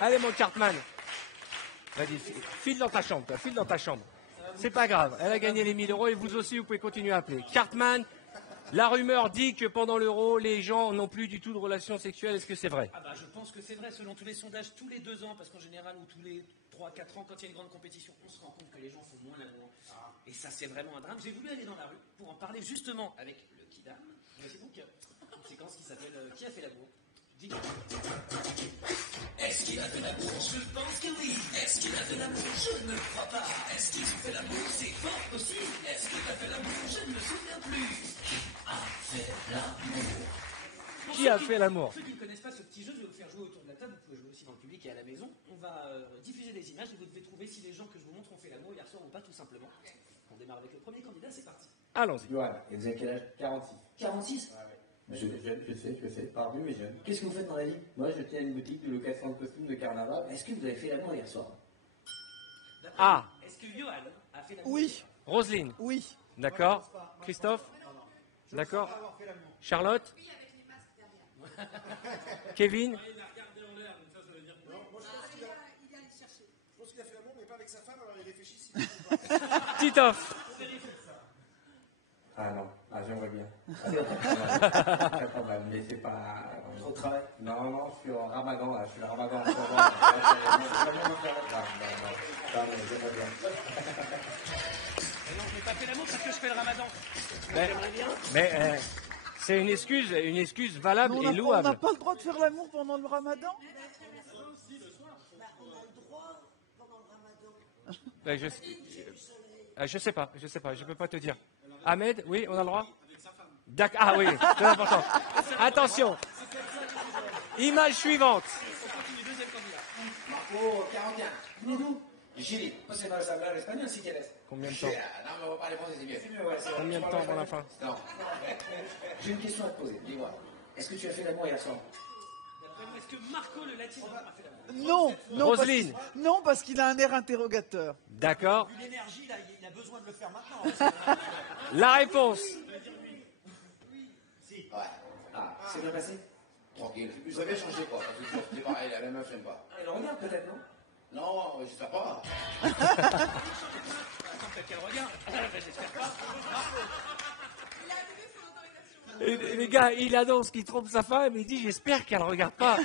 Allez, mon Cartman. Vas-y, file dans ta chambre, toi, file dans ta chambre. C'est pas grave, elle a gagné les 1000 euros et vous aussi, vous pouvez continuer à appeler. Cartman, la rumeur dit que pendant l'Euro, les gens n'ont plus du tout de relations sexuelles. Est-ce que c'est vrai? Ah bah, je pense que c'est vrai, selon tous les sondages, tous les 2 ans, parce qu'en général, ou tous les 3-4 ans, quand il y a une grande compétition, on se rend compte que les gens font moins l'amour. Et ça, c'est vraiment un drame. J'ai voulu aller dans la rue pour en parler justement avec le Kidam. Voici donc une séquence qui s'appelle Qui a fait l'amour? Est-ce qu'il a fait l'amour? Je pense que oui. Est-ce qu'il a fait l'amour? Je ne crois pas. Est-ce qu'il a fait l'amour? C'est fort possible. Est-ce qu'il a fait l'amour? Je ne me souviens plus. Qui a fait l'amour? Qui a fait l'amour? Ceux qui ne connaissent pas ce petit jeu, je vais vous faire jouer autour de la table. Vous pouvez jouer aussi dans le public et à la maison. On va diffuser des images et vous devez trouver si les gens que je vous montre ont fait l'amour hier soir ou pas, tout simplement. On démarre avec le premier candidat, c'est parti. Allons-y. Voilà. Et vous avez quel âge? 46. 46? Je sais, pardon, mais jeune. Qu'est-ce que vous faites dans la vie? Moi, je tiens une boutique de location de costumes de carnaval. Est-ce que vous avez fait l'amour hier soir? Ah. Est-ce que Johan a fait l'amour? Oui. Roselyne? Oui. D'accord. Christophe? D'accord. Charlotte? Kevin? Je pense qu'il a fait l'amour, mais pas avec sa femme, alors il réfléchit si. Titoff? Ah non, j'aimerais bien. Très probable, mais c'est pas. Trop de travail? Non, je suis en ramadan là, je suis en ramadan en ce moment. Non, mais j'aimerais bien. Non, je n'ai pas fait l'amour parce que je fais le ramadan. Mais c'est une excuse valable On et n'a louable. pas le droit de faire l'amour pendant le ramadan? Ben, je sais pas, je peux pas te dire. Ahmed, oui, on a le droit? D'accord. Ah oui, c'est important. Attention. Image suivante. Marco, 41. Venez d'où? Du Chili. Pues no les hablar español si quieres. Combien de temps? Non, mais on va parler français, c'est mieux. C'est mieux, ouais, c'est Combien de temps avant la fin? Non. J'ai une question à te poser. Dis-moi, est-ce que tu as fait l'amour hier soir? Est-ce que Marco le latino a fait l'amour? Non, non. Roselyne. Non, parce qu'il a un air interrogateur. D'accord. Vu l'énergie, là, il a besoin de le faire maintenant. La réponse. Ouais. Ah, c'est bien passé? Tranquille. Vous avez changé quoi? Parce que toujours c'était pareil, la même meuf, j'aime pas. Elle regarde peut-être, non? Non, j'espère pas. Attends, peut-être qu'elle regarde. J'espère pas. Et les gars, il annonce qu'il trompe sa femme et il dit j'espère qu'elle regarde pas.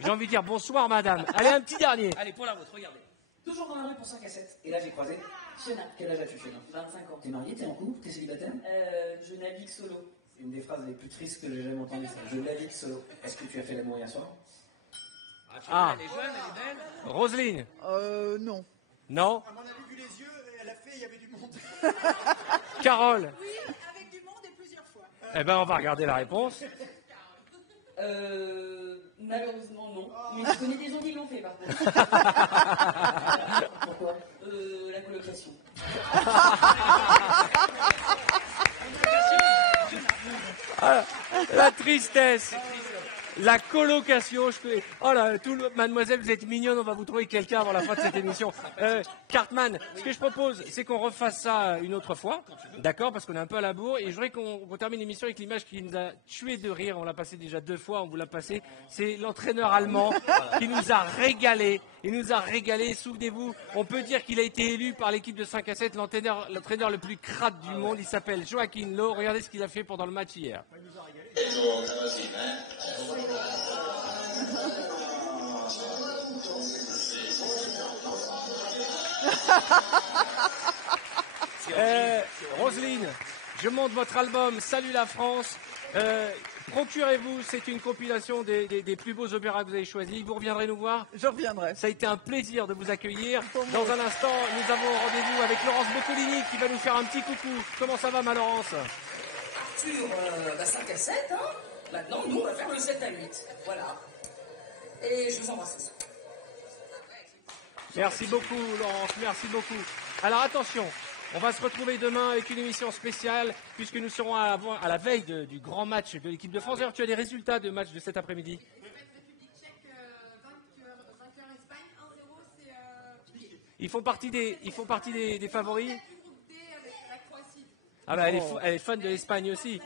J'ai envie de dire bonsoir madame. Allez, un petit dernier. Allez, pour la vôtre, regardez. Toujours dans la rue pour 5 à 7. Et là, j'ai croisé Fiona. Quel âge as-tu, Fiona? 25 ans. T'es mariée, t'es en couple, t'es célibataire? Je navigue solo. C'est une des phrases les plus tristes que j'ai jamais entendues. Ça. Je navigue solo. Est-ce que tu as fait l'amour hier soir? Ah. Elle est jeune, elle est belle. Roselyne. Non. Non. À mon avis, vu les yeux, elle a fait, il y avait du monde. Carole. Oui, avec du monde et plusieurs fois. Eh ben, on va regarder la réponse. Malheureusement, non. Mais je connais des gens qui l'ont fait, par contre. Pourquoi? La colocation. Ah, la tristesse. La colocation, oh là, mademoiselle, vous êtes mignonne, on va vous trouver quelqu'un avant la fin de cette émission. Cartman, ce que je propose, c'est qu'on refasse ça une autre fois, d'accord, parce qu'on est un peu à la bourre, et je voudrais qu'on termine l'émission avec l'image qui nous a tué de rire, on l'a passé déjà 2 fois, on vous l'a passé, c'est l'entraîneur allemand qui nous a régalé, souvenez-vous, on peut dire qu'il a été élu par l'équipe de 5 à 7, l'entraîneur le plus crade du monde, il s'appelle Joachim Löw, regardez ce qu'il a fait pendant le match hier. Roselyne, je monte votre album Salut la France. Procurez-vous, c'est une compilation des plus beaux opéras que vous avez choisis. Vous reviendrez nous voir? Je reviendrai. Ça a été un plaisir de vous accueillir. Dans un instant, nous avons rendez-vous avec Laurence Boccolini qui va nous faire un petit coucou. Comment ça va, ma Laurence? Arthur, 5 à 7, hein. Maintenant, nous, on va faire le 7 à 8. Voilà. Et je vous embrasse. Merci beaucoup, Laurence, merci beaucoup. Alors attention, on va se retrouver demain avec une émission spéciale, puisque nous serons à la veille du grand match de l'équipe de France. D'ailleurs, tu as des résultats de match de cet après-midi? République tchèque, vainqueur Espagne, 1-0, c'est... Ils font partie des favoris? Du groupe D avec la Croatie. Ah bah elle est fan de l'Espagne aussi.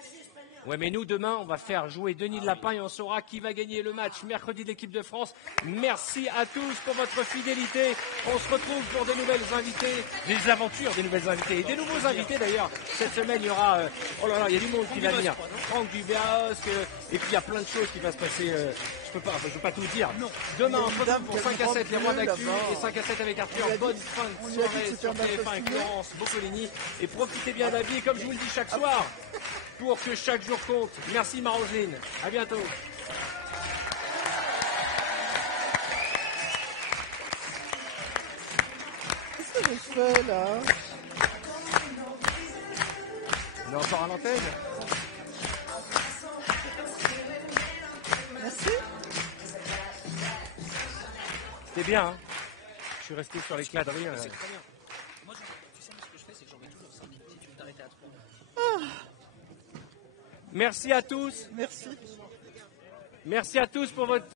Ouais, mais nous, demain, on va faire jouer Denis de Lapin et on saura qui va gagner le match mercredi de l'équipe de France. Merci à tous pour votre fidélité. On se retrouve pour des nouvelles invités, des aventures des nouvelles invités et des nouveaux invités d'ailleurs. Cette semaine, il y aura, oh là là, il y a du monde qui va venir. Franck Dubosc, et puis il y a plein de choses qui va se passer. Je peux pas tout dire. Demain, on se retrouve pour 5 à 7, les rois d'actu et 5 à 7 avec Arthur. Bonne fin de soirée sur TF1 avec Laurence Boccolini. Et profitez bien de la vie, comme je vous le dis chaque soir, pour que chaque jour compte. Merci Maroseline. À bientôt. Qu'est-ce que je fais là? On est encore à l'antenne. Merci. C'était bien, hein. Je suis resté sur les quadrilles. C'est très bien. Moi, tu sais, ce que je fais, c'est que j'en mets toujours 5. Si tu veux t'arrêter à 3. Merci à tous. Merci. Merci à tous pour votre